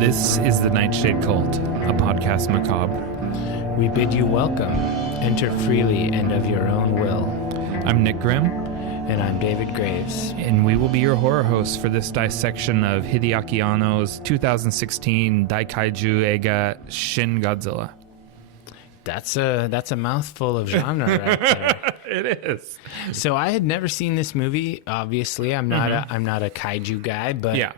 This is the Nightshade Cult, a podcast macabre. We bid you welcome. Enter freely and of your own will. I'm Nick Grimm. And I'm David Graves. And we will be your horror hosts for this dissection of Hideaki Anno's 2016 daikaiju eiga Shin Godzilla. That's a mouthful of genre right there. It is. So I had never seen this movie. Obviously, I'm not a kaiju guy, but Yeah.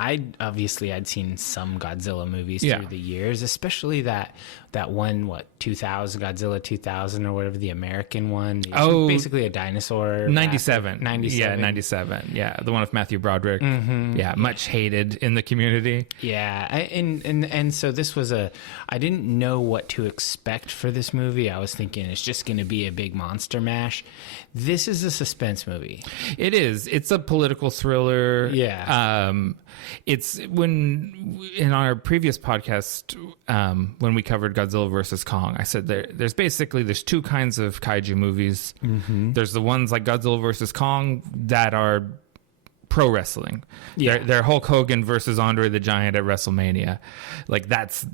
I'd seen some Godzilla movies through the years, especially that one 2000 Godzilla 2000 or whatever, the American one. Basically a dinosaur. 97. 97. Yeah, 97. Yeah, the one with Matthew Broderick. Mm-hmm. Yeah, much hated in the community. Yeah, and so this was I didn't know what to expect for this movie. I was thinking it's just going to be a big monster mash. This is a suspense movie. It is. It's a political thriller. Yeah. It's when in our previous podcast, when we covered Godzilla versus Kong, I said there's two kinds of kaiju movies. Mm-hmm. There's the ones like Godzilla versus Kong that are pro wrestling. Yeah. They're Hulk Hogan versus Andre the Giant at WrestleMania. Like that's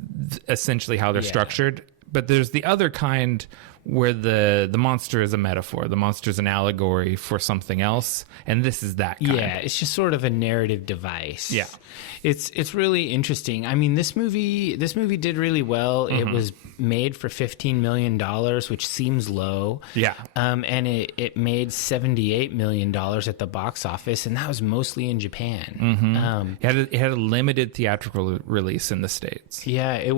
essentially how they're structured. But there's the other kind where the monster is a metaphor. The monster is an allegory for something else, and this is that kind. Yeah, it's just sort of a narrative device. Yeah. It's really interesting. I mean, this movie did really well. Mm-hmm. It was made for $15 million, which seems low. Yeah. And it made $78 million at the box office, and that was mostly in Japan. Mm-hmm. It had a limited theatrical release in the States. Yeah, it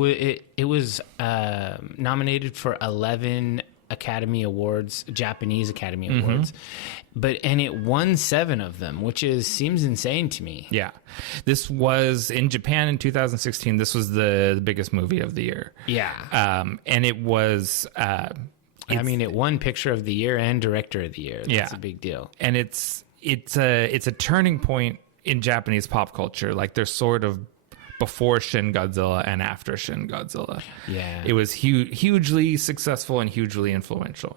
was nominated for 11 Academy Awards, Japanese Academy Awards, and it won 7 of them, which seems insane to me. Yeah, this was in Japan in 2016. This was the biggest movie of the year. Yeah, and it was. It won Picture of the Year and Director of the Year. That's a big deal. And it's a turning point in Japanese pop culture. Like there's sort of before Shin Godzilla and after Shin Godzilla. Yeah. It was hugely successful and hugely influential.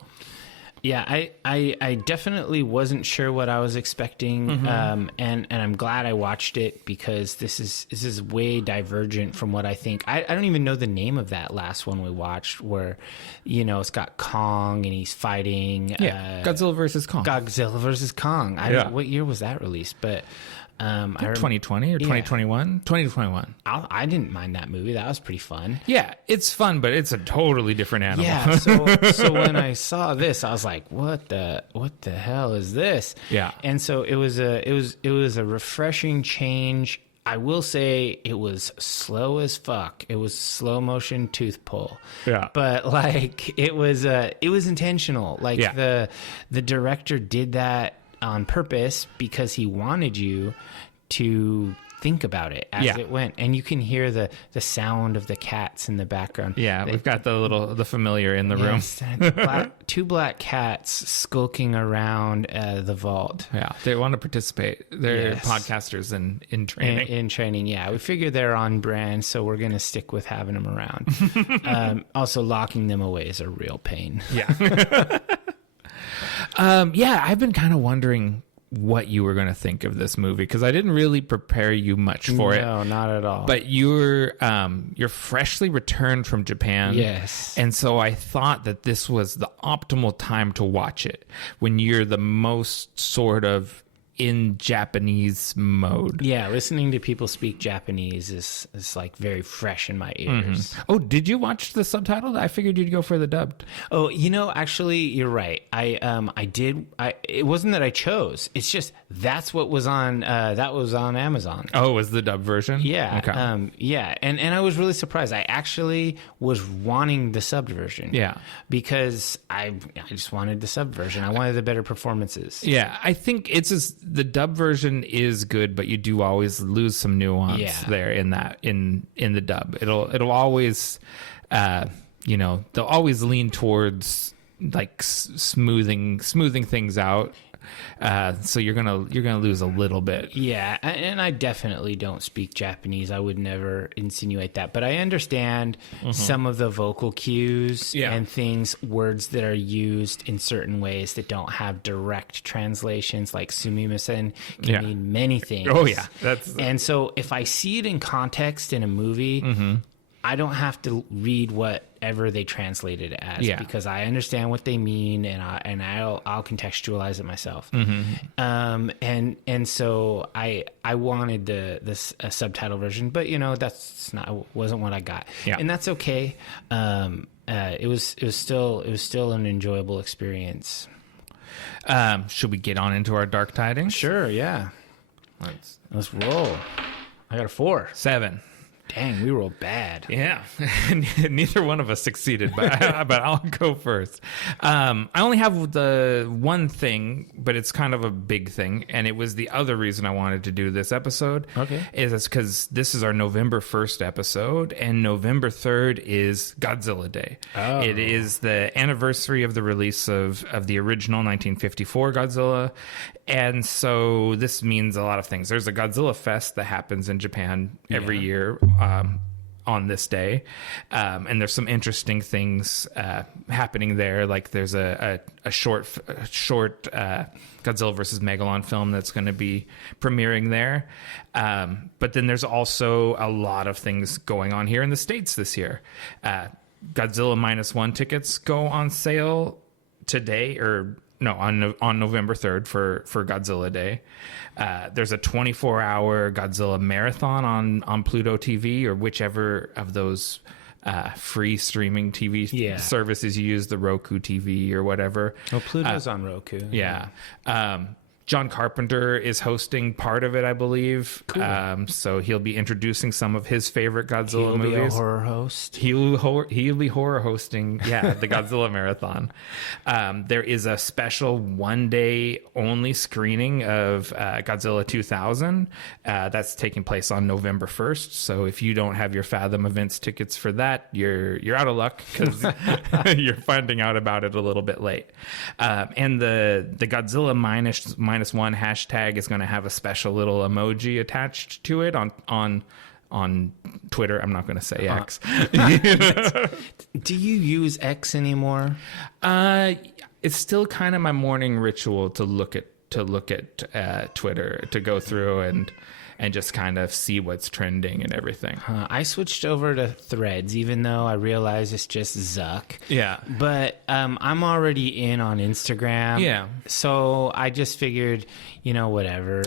Yeah, I definitely wasn't sure what I was expecting, and I'm glad I watched it because this is way divergent from what I think. I don't even know the name of that last one we watched where, it's got Kong and he's fighting. Yeah, Godzilla versus Kong. Godzilla versus Kong. What year was that released? But 2020 or 2021? 2021. I didn't mind that movie. That was pretty fun. Yeah, it's fun, but it's a totally different animal. Yeah, so when I saw this, I was like, what the hell is this? Yeah. And so it was a refreshing change. I will say it was slow as fuck. It was slow motion tooth pull. Yeah. But it was intentional. The director did that on purpose because he wanted you to think about it as it went, and you can hear the sound of the cats in the background. Yeah, we've got the familiar in the room. Two black cats skulking around the vault. Yeah, they want to participate. They're podcasters in training. In training, yeah. We figure they're on brand, so we're going to stick with having them around. Also, locking them away is a real pain. Yeah. I've been kind of wondering what you were going to think of this movie because I didn't really prepare you much for it. No, not at all. But you're freshly returned from Japan. Yes. And so I thought that this was the optimal time to watch it when you're the most sort of in Japanese mode. Yeah, listening to people speak Japanese is like very fresh in my ears. Mm-hmm. Oh, did you watch the subtitled? I figured you'd go for the dubbed. Oh, actually, you're right. I did. It wasn't that I chose. It's just that's what was on. That was on Amazon. Oh, it was the dubbed version? Yeah. Okay. Yeah, and I was really surprised. I actually was wanting the subbed version. Yeah. Because I just wanted the subbed version. I wanted the better performances. Yeah, I think it's just the dub version is good, but you do always lose some nuance there in the dub. It'll always, they'll always lean towards like smoothing things out. So you're gonna lose a little bit. Yeah, and I definitely don't speak Japanese. I would never insinuate that, but I understand some of the vocal cues and things, words that are used in certain ways that don't have direct translations, like sumimasen can mean many things. Oh yeah, and so if I see it in context in a movie, I don't have to read whatever they translated it as because I understand what they mean, and I'll contextualize it myself. And so I wanted this subtitle version, but wasn't what I got, and that's okay. It was still an enjoyable experience. Should we get on into our dark tidings? Sure, yeah. Let's roll. I got a 4. 7. Dang, we rolled bad. Yeah, neither one of us succeeded, but I'll go first. I only have the one thing, but it's kind of a big thing, and it was the other reason I wanted to do this episode. Okay. Is because this is our November 1st episode, and November 3rd is Godzilla Day. Oh. It is the anniversary of the release of the original 1954 Godzilla, and so this means a lot of things. There's a Godzilla Fest that happens in Japan every year. On this day, and there's some interesting things happening there. Like there's a short Godzilla versus Megalon film that's going to be premiering there. But then there's also a lot of things going on here in the States this year. Godzilla -1 tickets go on sale today, on November 3rd for Godzilla Day. There's a 24-hour Godzilla marathon on Pluto TV, or whichever of those free streaming TV services you use, the Roku TV or whatever. Oh, Pluto's on Roku. Yeah. John Carpenter is hosting part of it, I believe. Cool. So he'll be introducing some of his favorite Godzilla movies. He'll be a horror host. He'll be horror hosting, the Godzilla Marathon. There is a special one-day only screening of Godzilla 2000. That's taking place on November 1st. So if you don't have your Fathom Events tickets for that, you're out of luck, because you're finding out about it a little bit late. And the Godzilla minus one hashtag is going to have a special little emoji attached to it on Twitter. I'm not going to say X. Do you use X anymore? It's still kind of my morning ritual to look at Twitter, to go through and just kind of see what's trending and everything. I switched over to Threads, even though I realize it's just Zuck. Yeah. But I'm already in on Instagram. Yeah. So I just figured, whatever.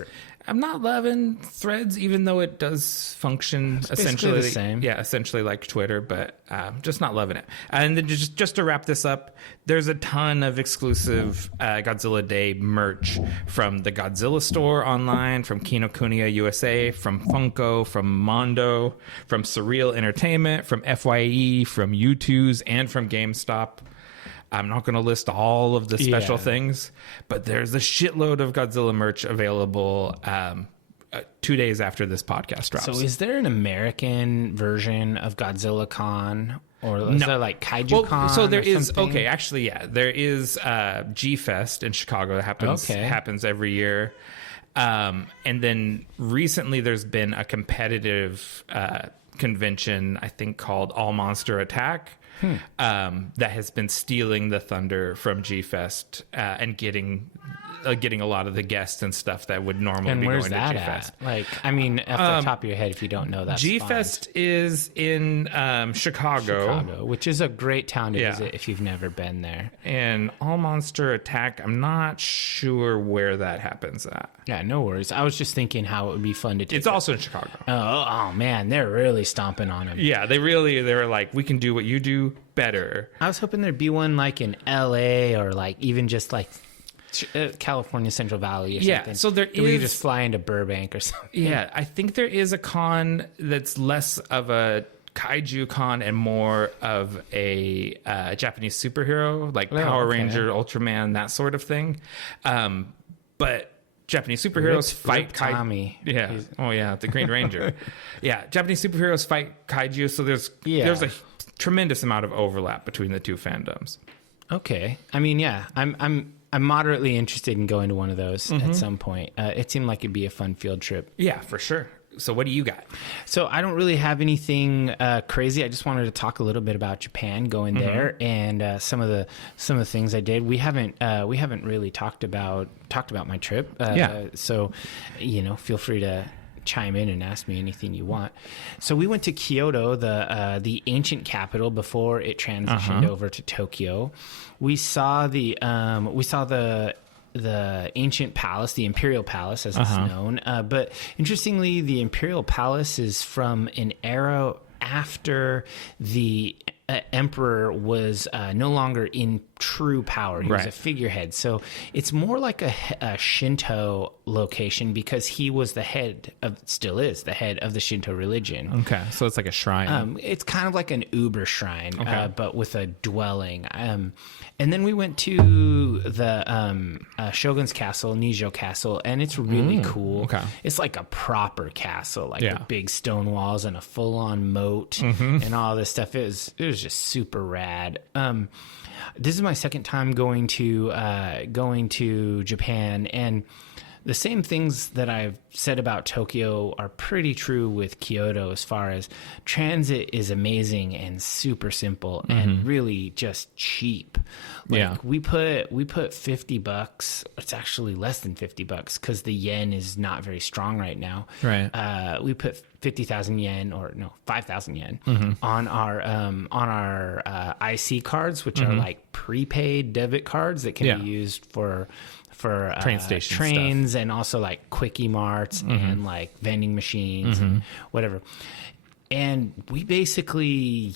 I'm not loving Threads, even though it does function essentially the same. Yeah, essentially like Twitter, but just not loving it. And then just to wrap this up, there's a ton of exclusive Godzilla Day merch from the Godzilla store online, from Kinokuniya USA, from Funko, from Mondo, from Surreal Entertainment, from FYE, from U2's, and from GameStop. I'm not going to list all of the special things, but there's a shitload of Godzilla merch available 2 days after this podcast drops. So is there an American version of Godzilla Con? Or is there like Kaiju Con? So there is, something? there is G-Fest in Chicago that happens every year. And then recently there's been a competitive convention, I think, called All Monster Attack. That has been stealing the thunder from G-Fest and getting a lot of the guests and stuff that would normally be going to G-Fest. Like, I mean, off the top of your head, if you don't know, that's G-Fest is in Chicago, which is a great town to visit if you've never been there. And All Monster Attack, I'm not sure where that happens at. Yeah, no worries. I was just thinking how it would be fun to take. It's also in Chicago. Oh man, they're really stomping on him. Yeah, they were like, we can do what you do better. I was hoping there'd be one like in LA, or like even just like California Central Valley or something. Yeah, so there is... We could just fly into Burbank or something. Yeah, I think there is a con that's less of a kaiju con and more of a Japanese superhero, like Power Ranger, Ultraman, that sort of thing. But Japanese superheroes fight kaiju. Yeah. Oh yeah, the Green Ranger. Yeah, Japanese superheroes fight kaiju, so there's a tremendous amount of overlap between the two fandoms. Okay. I mean, yeah, I'm I'm moderately interested in going to one of those at some point. It seemed like it'd be a fun field trip. Yeah, for sure. So what do you got? So I don't really have anything crazy. I just wanted to talk a little bit about Japan, going there, and some of the things I did. We haven't really talked about my trip. So, feel free to chime in and ask me anything you want. So we went to Kyoto, the ancient capital before it transitioned over to Tokyo. We saw the ancient palace, the Imperial Palace, as it's known. But interestingly, the Imperial Palace is from an era after the emperor was no longer in true power. He was a figurehead. So it's more like a Shinto location because he was still is the head of the Shinto religion. Okay. So it's like a shrine. It's kind of like an uber shrine, but with a dwelling. And then we went to the Shogun's Castle, Nijo Castle, and it's really cool. Okay. It's like a proper castle, like with big stone walls and a full-on moat and all this stuff. It was just super rad. This is my second time going to Japan, and the same things that I've said about Tokyo are pretty true with Kyoto as far as transit is amazing and super simple and really just cheap. We put $50. It's actually less than $50 because the yen is not very strong right now. Right. We put 50,000 yen 5,000 yen on our IC cards, which are like prepaid debit cards that can be used for train station trains stuff. And also like quickie marts and like vending machines and whatever. And we basically,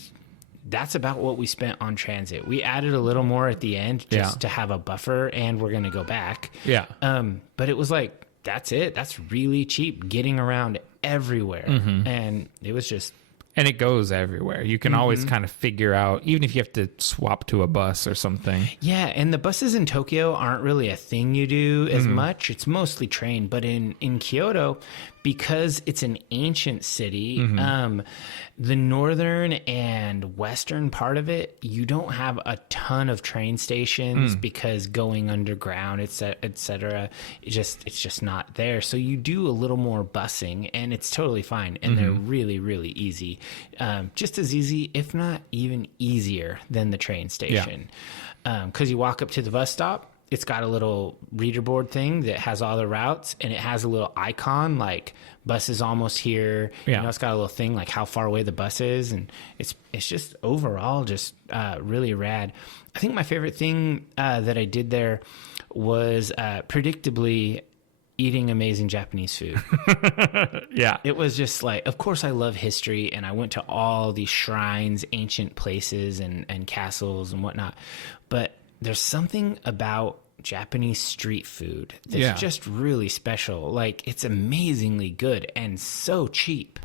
that's about what we spent on transit. We added a little more at the end just to have a buffer, and we're going to go back. Yeah. But it was like, that's it. That's really cheap getting around everywhere. And it was just... And it goes everywhere. You can always kind of figure out, even if you have to swap to a bus or something. Yeah, and the buses in Tokyo aren't really a thing you do as much. It's mostly train. But in Kyoto, because it's an ancient city, the northern and western part of it, you don't have a ton of train stations because going underground, et cetera, it's just not there. So you do a little more busing, and it's totally fine. And they're really, really easy. Just as easy, if not even easier than the train station. Because you walk up to the bus stop, it's got a little reader board thing that has all the routes, and it has a little icon like bus is almost here. It's got a little thing like how far away the bus is, and it's just overall just really rad. I think my favorite thing that I did there was predictably eating amazing Japanese food. It was just like, of course I love history, and I went to all these shrines, ancient places and castles and whatnot, but there's something about Japanese street food that's just really special. Like, it's amazingly good and so cheap.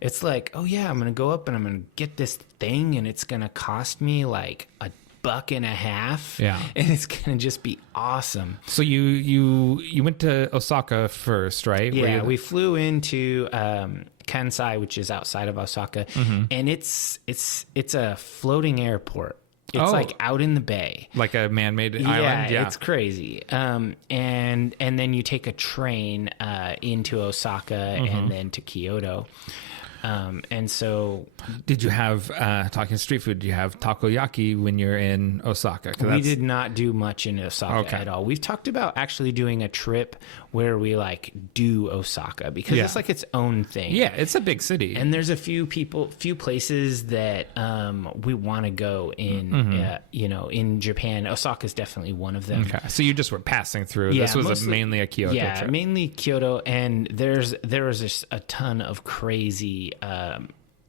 It's like, oh yeah, I'm going to go up and I'm going to get this thing, and it's going to cost me like $1.50. And it's going to just be awesome. So you went to Osaka first, right? Yeah, we flew into Kansai, which is outside of Osaka, and it's a floating airport. It's like out in the bay, like a man-made island. Yeah, it's crazy. And then you take a train into Osaka and then to Kyoto. And so, did you have talking street food? Did you have takoyaki when you're in Osaka? We did not do much in Osaka at all. We've talked about actually doing a trip where we like do Osaka because it's like its own thing. Yeah, it's a big city, and there's a few places that we want to go in. In Japan, Osaka is definitely one of them. Okay, so you just were passing through. This was mainly a Kyoto trip. Yeah, mainly Kyoto, and there was just a ton of crazy.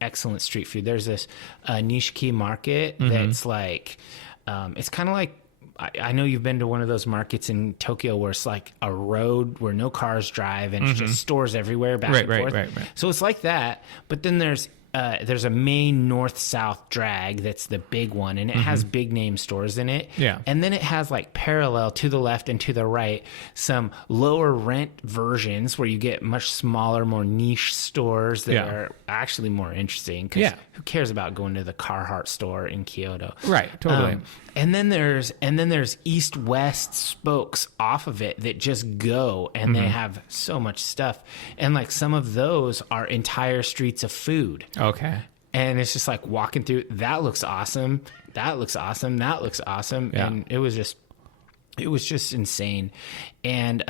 Excellent street food. There's this Nishiki market that's like, it's kind of like, I know you've been to one of those markets in Tokyo where it's like a road where no cars drive and it's just stores everywhere back and forth. Right. So it's like that, but then there's there's a main north-south drag that's the big one, and it has big name stores in it. Yeah. And then it has like parallel to the left and to the right some lower rent versions where you get much smaller, more niche stores that are actually more interesting. Because who cares about going to the Carhartt store in Kyoto? Right. Totally. And then there's east-west spokes off of it that just go, and they have so much stuff. And like some of those are entire streets of food. Okay. And it's just like walking through, that looks awesome. That looks awesome. That looks awesome. Yeah. And it was just insane. And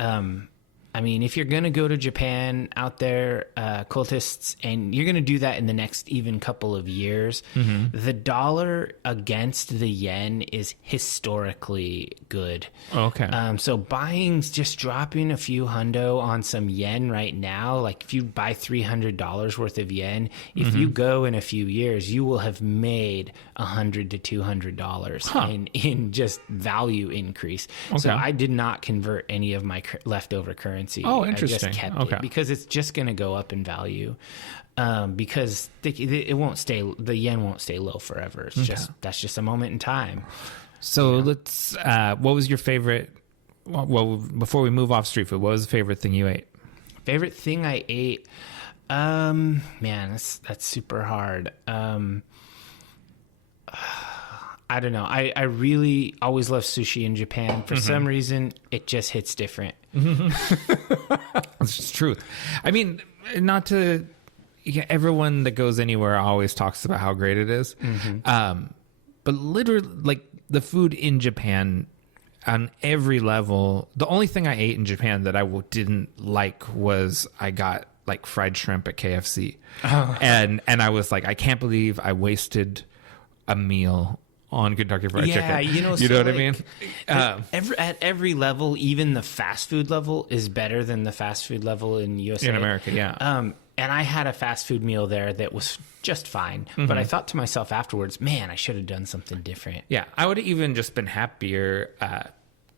I mean, if you're going to go to Japan out there, cultists, and you're going to do that in the next even couple of years, the dollar against the yen is historically good. Okay. So just dropping a few hundo on some yen right now, like if you buy $300 worth of yen, if you go in a few years, you will have made $100 to $200 in just value increase. Okay. So I did not convert any of my leftover currency. Oh, interesting. I just kept it because it's just going to go up in value. Because it won't stay. The yen won't stay low forever. It's that's just a moment in time. So let's. What was your favorite? Well, before we move off street food, what was the favorite thing you ate? Favorite thing I ate? Man, that's super hard. I don't know. I really always loved sushi in Japan. For some reason, it just hits different. It's just truth. I mean, not to... everyone that goes anywhere always talks about how great it is. But literally, like, the food in Japan on every level... The only thing I ate in Japan that I didn't like was I got, like, fried shrimp at KFC. Oh. And I was like, I can't believe I wasted a meal on Kentucky Fried Chicken. You know what I mean? At every level, even the fast food level is better than the fast food level in USA. In America, yeah. And I had a fast food meal there that was just fine. But I thought to myself afterwards, man, I should have done something different. Yeah, I would have even just been happier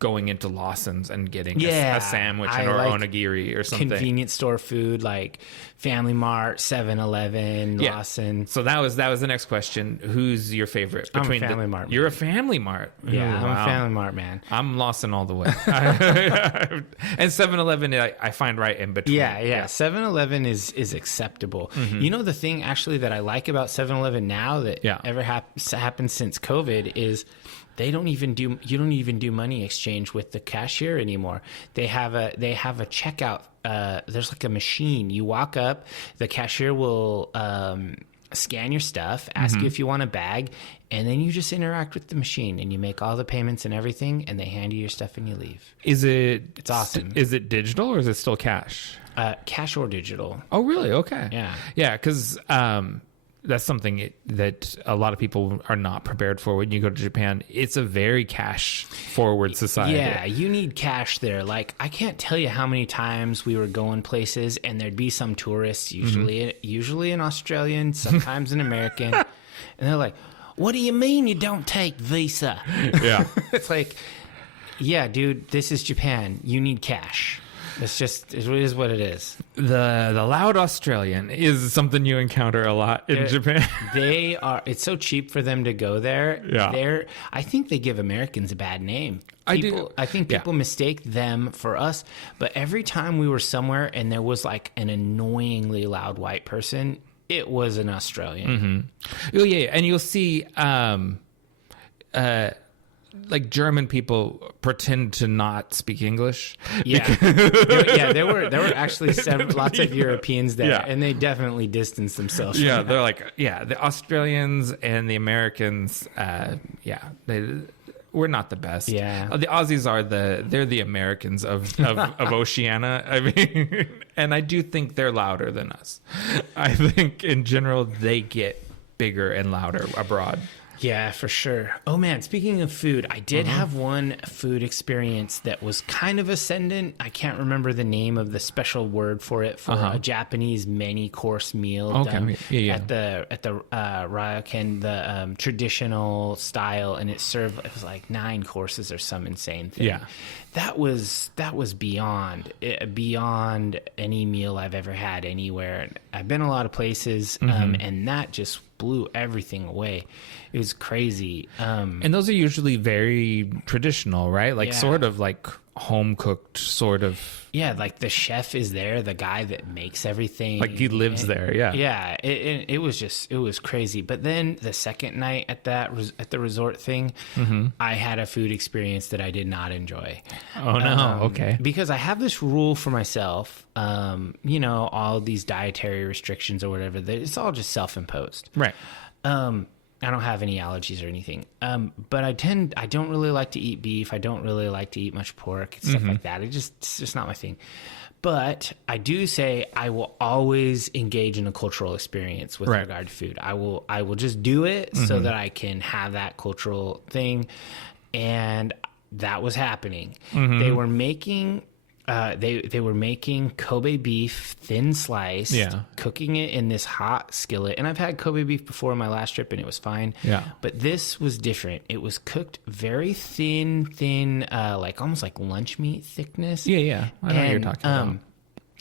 going into Lawson's and getting a sandwich or like onigiri or something. Convenience store food like Family Mart, 7-Eleven, Lawson. So that was the next question. Who's your favorite? I'm a Family Mart. You're a Family Mart. Yeah, I'm a Family Mart man. I'm Lawson all the way. And 7-Eleven I find right in between. Yeah. 7-Eleven is acceptable. You know the thing actually that I like about 7-Eleven now that ever happened since COVID is you don't even do money exchange with the cashier anymore. They have a checkout. There's like a machine. You walk up, the cashier will scan your stuff, ask you if you want a bag, and then you just interact with the machine and you make all the payments and everything, and they hand you your stuff and you leave. It's awesome. Is it digital or is it still cash? Cash or digital. Oh, really? Okay. Yeah, because that's something that a lot of people are not prepared for when you go to Japan. It's a very cash-forward society. Yeah, you need cash there. Like, I can't tell you how many times we were going places and there'd be some tourists, usually an Australian, sometimes an American, and they're like, "What do you mean you don't take Visa?" Yeah. It's like, yeah, dude, this is Japan. You need cash. It is what it is. The loud Australian is something you encounter a lot in Japan. It's so cheap for them to go there. Yeah. I think they give Americans a bad name. I think people mistake them for us. But every time we were somewhere and there was like an annoyingly loud white person, it was an Australian. Oh, yeah. And you'll see like German people pretend to not speak English. Yeah, there were actually lots of Europeans there, and they definitely distanced themselves. Yeah, they're like, the Australians and the Americans. We're not the best. Yeah, the Aussies they're the Americans of Oceania. I mean, and I do think they're louder than us. I think in general they get bigger and louder abroad. Yeah, for sure. Oh man, speaking of food, I did have one food experience that was kind of ascendant. I can't remember the name of the special word for it, for a Japanese many course meal done at the ryokan, the traditional style, and it was like 9 courses or some insane thing. Yeah. That was beyond any meal I've ever had anywhere. I've been a lot of places, and that just blew everything away. It was crazy. And those are usually very traditional, right? Like sort of like home cooked, sort of. Yeah, like the chef is there, the guy that makes everything. Like he lives there, yeah. Yeah, it was crazy. But then the second night at the resort thing, I had a food experience that I did not enjoy. Oh no, okay. Because I have this rule for myself, all these dietary restrictions or whatever, that it's all just self-imposed. Right. I don't have any allergies or anything. But I don't really like to eat beef. I don't really like to eat much pork, stuff like that. It's just not my thing. But I do say I will always engage in a cultural experience with regard to food. I will just do it so that I can have that cultural thing. And that was happening. They were making they were making Kobe beef thin sliced, cooking it in this hot skillet. And I've had Kobe beef before in my last trip and it was fine. Yeah. But this was different. It was cooked very thin, like almost like lunch meat thickness. Yeah. I know what you're talking about.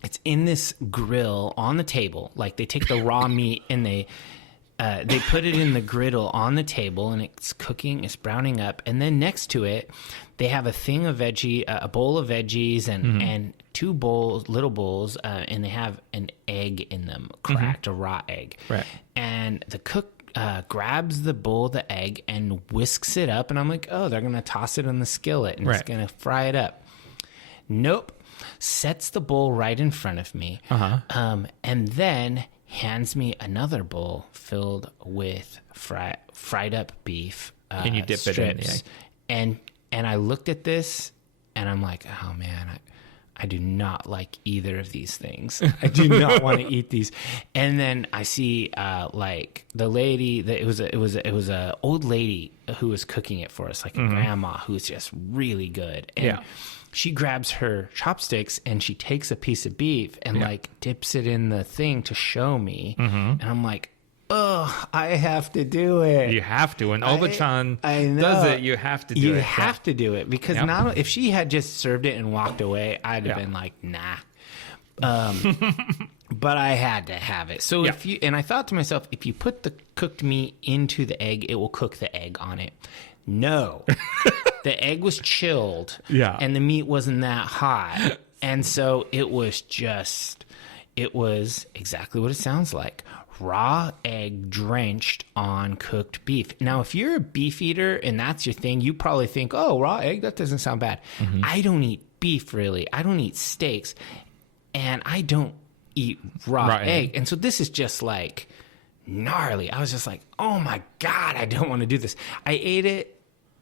It's in this grill on the table. Like they take the raw meat and they put it in the griddle on the table, and it's cooking, it's browning up. And then next to it, they have a thing of a bowl of veggies and 2 little bowls, and they have an egg in them, cracked, a raw egg. Right. And the cook grabs the bowl of the egg and whisks it up, and I'm like, oh, they're going to toss it in the skillet, and it's going to fry it up. Nope. Sets the bowl right in front of me, and then hands me another bowl filled with fried up beef, and you dip strips. It in the egg. And I looked at this and I'm like, oh man, I do not like either of these things. I do not want to eat these. And then I see like the lady that it was a old lady who was cooking it for us, like a grandma who's just really good. And she grabs her chopsticks and she takes a piece of beef and like dips it in the thing to show me. And I'm like, oh, I have to do it. You have to. When Oba-chan does it, you have to do it. You have to do it. Because not if she had just served it and walked away, I'd have been like, nah. But I had to have it. So and I thought to myself, if you put the cooked meat into the egg, it will cook the egg on it. No. The egg was chilled. Yeah. And the meat wasn't that hot. And so it was exactly what it sounds like. Raw egg drenched on cooked beef. Now, if you're a beef eater and that's your thing, you probably think, oh, raw egg, that doesn't sound bad. I don't eat beef, really. I don't eat steaks. And I don't eat raw egg. And so this is just like gnarly. I was just like, oh my God, I don't want to do this. I ate it.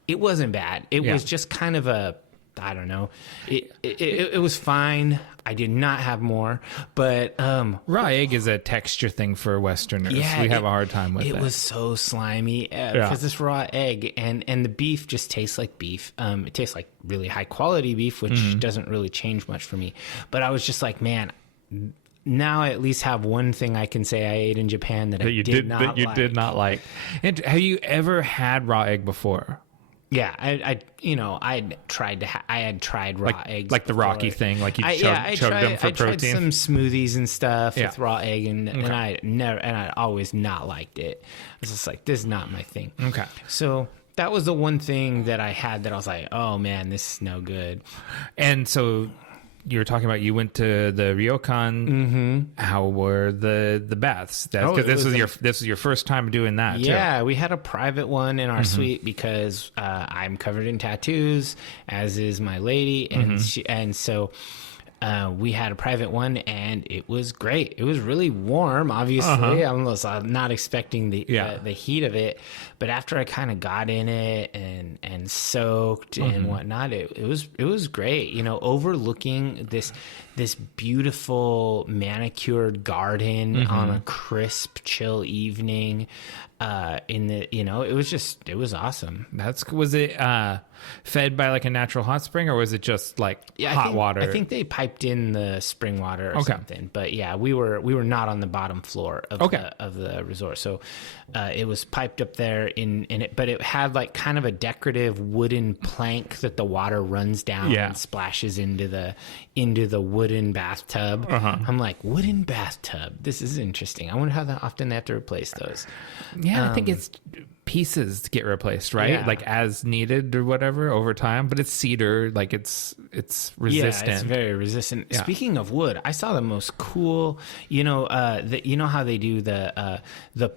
It wasn't bad. It was just kind of I don't know. It was fine. I did not have more, but raw egg is a texture thing for Westerners. We have a hard time with it. It was so slimy because it's raw egg, and the beef just tastes like beef. It tastes like really high quality beef, which doesn't really change much for me. But I was just like, man, now I at least have one thing I can say I ate in Japan that I did not like. And have you ever had raw egg before? Yeah, I had tried raw eggs, like the before. Rocky thing, like you chugged them for protein. I tried some smoothies and stuff with raw egg, and I always not liked it. I was just like, this is not my thing. Okay, so that was the one thing that I had that I was like, oh man, this is no good. And so you were talking about you went to the ryokan. How were the baths? Because this was your first time doing that. Yeah, too. We had a private one in our suite because I'm covered in tattoos, as is my lady, and so we had a private one, and it was great. It was really warm. Obviously, I was not expecting the heat of it, but after I kind of got in it and soaked and whatnot, it was great. You know, overlooking this beautiful manicured garden on a crisp, chill evening. It was awesome. Was it fed by like a natural hot spring, or was it just like hot water? I think they piped in the spring water or something. But yeah, we were not on the bottom floor of the resort, so it was piped up there in it. But it had like kind of a decorative wooden plank that the water runs down and splashes into the wooden bathtub. I'm like, wooden bathtub. This is interesting. I wonder how often they have to replace those. Yeah, I think it's pieces to get replaced, right? Yeah. Like as needed or whatever over time. But it's cedar, like it's resistant. Yeah, it's very resistant. Yeah. Speaking of wood, I saw the most cool. You know how they do the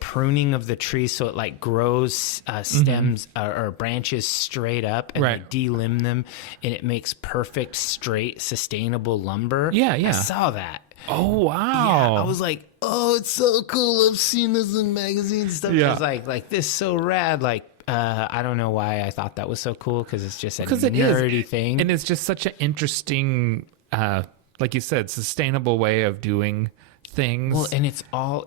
pruning of the tree, so it like grows stems or branches straight up, and they delimb them, and it makes perfect, straight, sustainable lumber. Yeah. I saw that. Oh wow! Yeah, I was like, oh, it's so cool. I've seen this in magazines and stuff. Yeah. I was like this is so rad. Like, I don't know why I thought that was so cool, because it's just a nerdy thing, and it's just such an interesting, like you said, sustainable way of doing things. Well, and it's all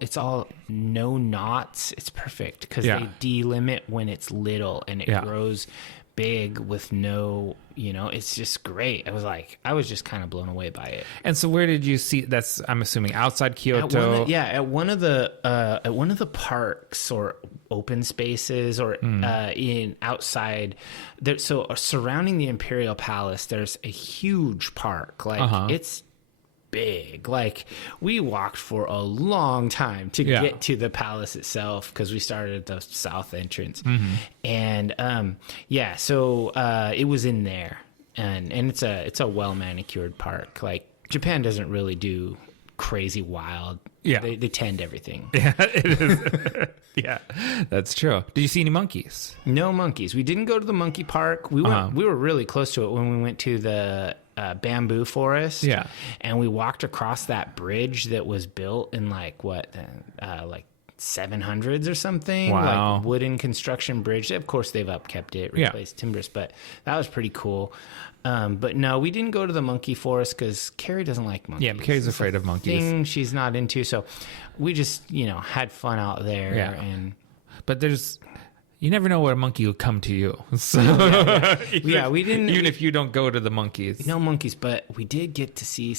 no knots. It's perfect because they delimit when it's little, and it grows big with no, it's just great. I was just kind of blown away by it. And so where did you see that's, I'm assuming outside Kyoto? At one of the parks or open spaces or in outside there. So surrounding the Imperial Palace, there's a huge park. Like it's big. Like we walked for a long time to get to the palace itself, because we started at the south entrance. And so it was in there, and it's a well manicured park. Like Japan doesn't really do crazy wild. They tend everything. Yeah, it is. Yeah, that's true. Did you see any monkeys? No monkeys. We didn't go to the monkey park. We were really close to it when we went to the bamboo forest. Yeah, and we walked across that bridge that was built in like 700s or something. Wow. Like wooden construction bridge. Of course, they've upkept it, replaced timbers, but that was pretty cool. But no, we didn't go to the monkey forest because Carrie doesn't like monkeys. Yeah, Carrie's afraid of monkeys. Thing she's not into, so we just had fun out there. Yeah. But you never know what a monkey will come to you. So we didn't. Even if you don't go to the monkeys. No monkeys, but we did get to see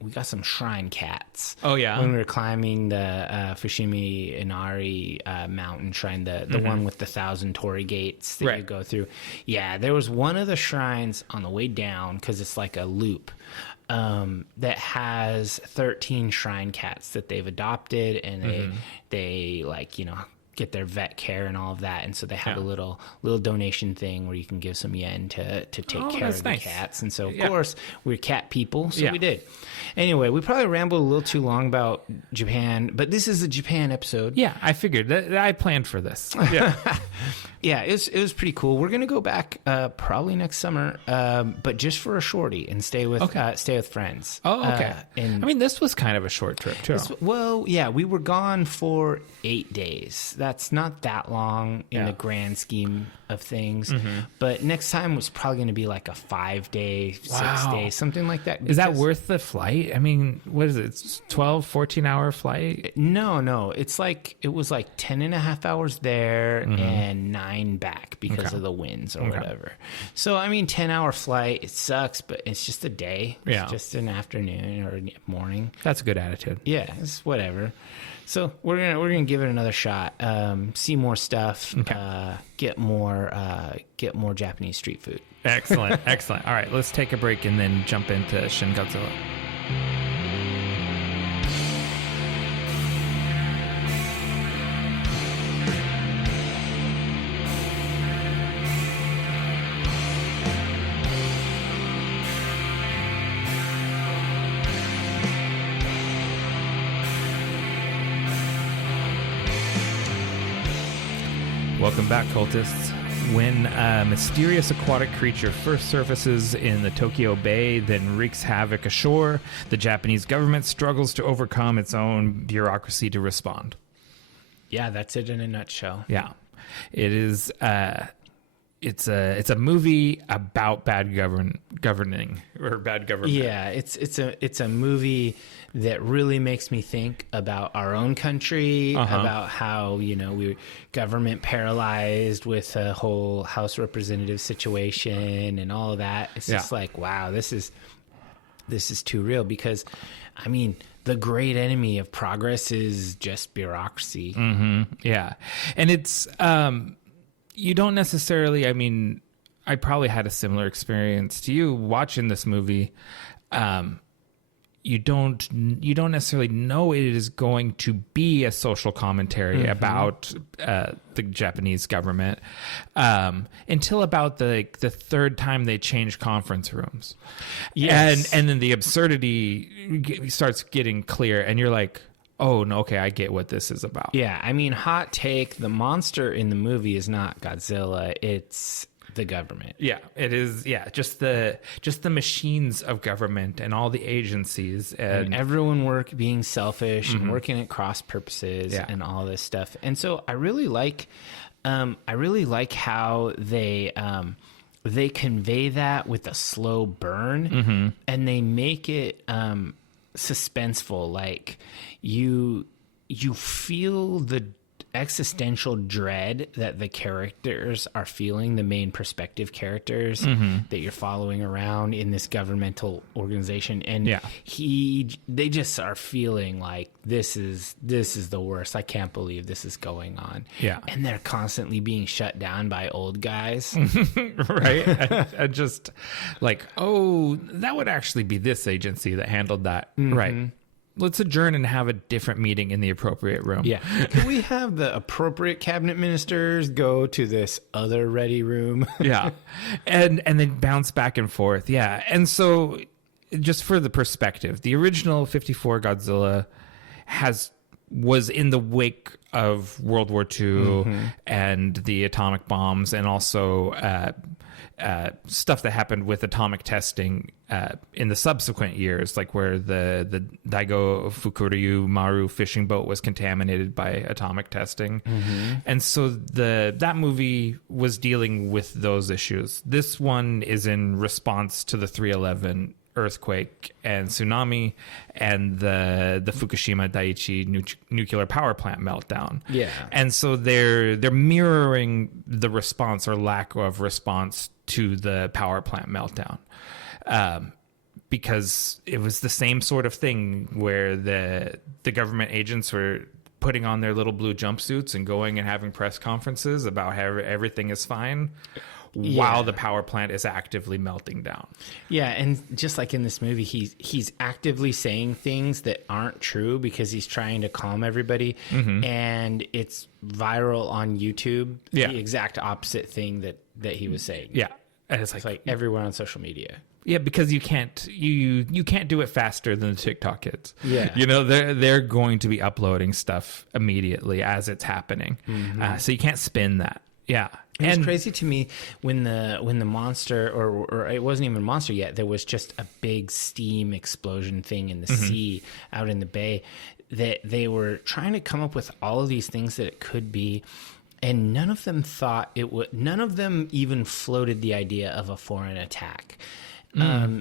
we got some shrine cats. Oh, yeah? When we were climbing the Fushimi Inari mountain shrine, the one with the 1,000 torii gates that you go through. Yeah, there was one of the shrines on the way down, because it's like a loop. That has 13 shrine cats that they've adopted, and they get their vet care and all of that, and so they have a little donation thing where you can give some yen to take care of the cats. And so of course we're cat people, so we did. Anyway, we probably rambled a little too long about Japan, but this is a Japan episode. Yeah, I figured that I planned for this. Yeah, it was pretty cool. We're gonna go back probably next summer, but just for a shorty and stay with friends. Oh, okay. And I mean, this was kind of a short trip too. We were gone for 8 days. That's not that long in the grand scheme of things. But next time was probably going to be like a 5-day, 6 days, something like that. Is that worth the flight? I mean, what is it? It's 12, 14-hour flight? No. It was like 10 and a half hours there and 9 back because of the winds or whatever. So, I mean, 10-hour flight, it sucks, but it's just a day. It's just an afternoon or morning. That's a good attitude. Yeah, it's whatever. So we're gonna give it another shot. See more stuff. Get more Japanese street food. Excellent. All right, let's take a break and then jump into Shin Godzilla. Welcome back, cultists. When a mysterious aquatic creature first surfaces in the Tokyo Bay, then wreaks havoc ashore, the Japanese government struggles to overcome its own bureaucracy to respond. Yeah, that's it in a nutshell. Yeah. It is it's a movie about bad governing or bad government. Yeah, it's a movie that really makes me think about our own country, about how, you know, we government paralyzed with a whole House representative situation and all of that. It's just like, wow, this is too real, because I mean, the great enemy of progress is just bureaucracy. Yeah. And it's you don't necessarily, I mean, I probably had a similar experience to you watching this movie. You don't necessarily know it is going to be a social commentary about the Japanese government until about the third time they change conference rooms. Yes. And then the absurdity starts getting clear, and you're like, oh, no, okay, I get what this is about. Yeah, I mean, hot take, the monster in the movie is not Godzilla, it's the government. Yeah, it is. Yeah, just the machines of government and all the agencies and everyone being selfish and working at cross purposes and all this stuff. And so I really like how they convey that with a slow burn, and they make it suspenseful. Like you feel the existential dread that the characters are feeling, the main perspective characters that you're following around in this governmental organization, and they just are feeling like this is the worst. I can't believe this is going on. And they're constantly being shut down by old guys. Right. and just like, oh, that would actually be this agency that handled that. Right. Let's adjourn and have a different meeting in the appropriate room. Yeah. Can we have the appropriate cabinet ministers go to this other ready room? Yeah. And then bounce back and forth. Yeah. And so just for the perspective, the original 54 Godzilla was in the wake of World War II and the atomic bombs, and also stuff that happened with atomic testing in the subsequent years, like where the Daigo Fukuryu Maru fishing boat was contaminated by atomic testing. And so that movie was dealing with those issues. This one is in response to the 3/11 earthquake and tsunami and the Fukushima Daiichi nuclear power plant meltdown. Yeah. And so they're mirroring the response or lack of response to the power plant meltdown. Because it was the same sort of thing where the government agents were putting on their little blue jumpsuits and going and having press conferences about how everything is fine, while the power plant is actively melting down. Yeah, and just like in this movie, he's actively saying things that aren't true because he's trying to calm everybody, and it's viral on YouTube. The exact opposite thing that he was saying. Yeah, and it's like everywhere on social media. Yeah, because you can't do it faster than the TikTok kids. Yeah, you know, they're going to be uploading stuff immediately as it's happening, so you can't spin that. Yeah. It was crazy to me when the monster, or it wasn't even a monster yet, there was just a big steam explosion thing in the sea out in the bay, that they were trying to come up with all of these things that it could be, and none of them thought it would. None of them even floated the idea of a foreign attack.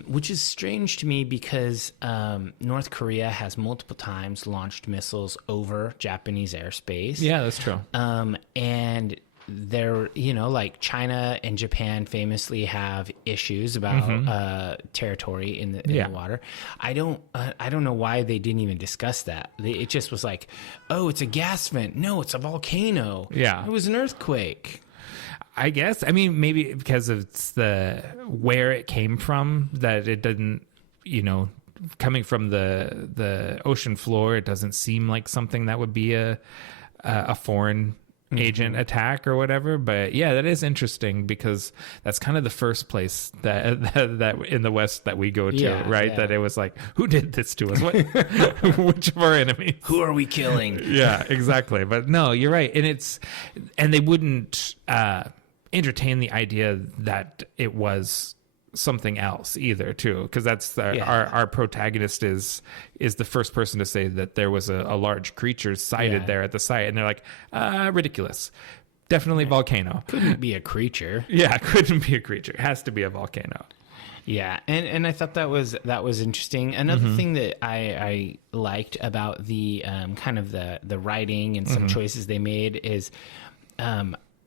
Which is strange to me because North Korea has multiple times launched missiles over Japanese airspace. Yeah, that's true. And they're, you know, like China and Japan famously have issues about territory in the water. I don't know why they didn't even discuss that. It just was like, oh, it's a gas vent. No, it's a volcano. Yeah, it was an earthquake. I guess. I mean, maybe because of where it came from, that it didn't, you know, coming from the ocean floor, it doesn't seem like something that would be a foreign agent attack or whatever. But yeah, that is interesting because that's kind of the first place that in the West that we go to, right? Yeah. That it was like, who did this to us? What, which of our enemies? Who are we killing? Yeah, exactly. But no, you're right. And they wouldn't entertain the idea that it was something else either, too, because that's our protagonist is the first person to say that there was a large creature sighted there at the site, and they're like, ridiculous. Definitely volcano. Couldn't be a creature. Yeah, couldn't be a creature. It has to be a volcano. Yeah, and I thought that was interesting. Another thing that I liked about the kind of the writing and some choices they made is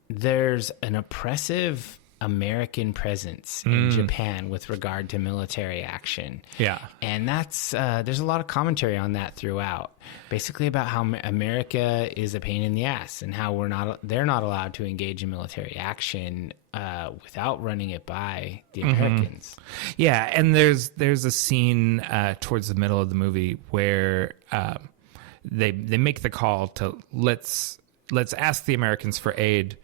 there's an oppressive American presence in Japan with regard to military action. Yeah. And that's there's a lot of commentary on that throughout, basically about how America is a pain in the ass and how they're not allowed to engage in military action without running it by the Americans. Yeah, and there's a scene towards the middle of the movie where they make the call to let's ask the Americans for aid.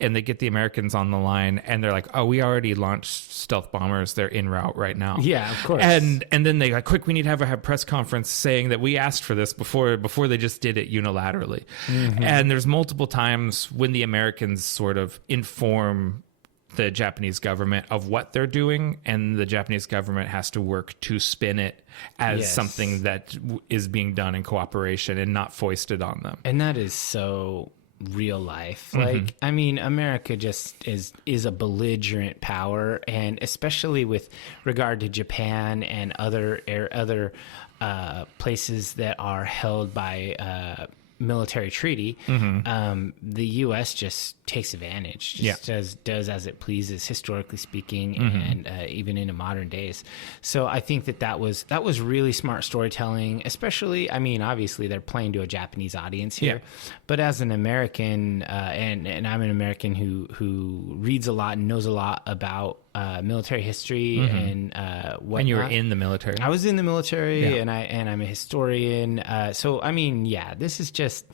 And they get the Americans on the line, and they're like, "Oh, we already launched stealth bombers. They're en route right now." Yeah, of course. And then they like, "Quick, we need to have a press conference saying that we asked for this before they just did it unilaterally." And there's multiple times when the Americans sort of inform the Japanese government of what they're doing, and the Japanese government has to work to spin it as something that is being done in cooperation and not foisted on them. And that is so real life. Like, I mean, America just is a belligerent power, and especially with regard to Japan and other places that are held by military treaty, the U.S. just takes advantage, does as it pleases, historically speaking, and even into modern days. So I think that was really smart storytelling, especially, I mean, obviously they're playing to a Japanese audience here, but as an American, and I'm an American who reads a lot and knows a lot about military history and whatnot. And you were in the military. I was in the military, and I'm a historian. So I mean, this is just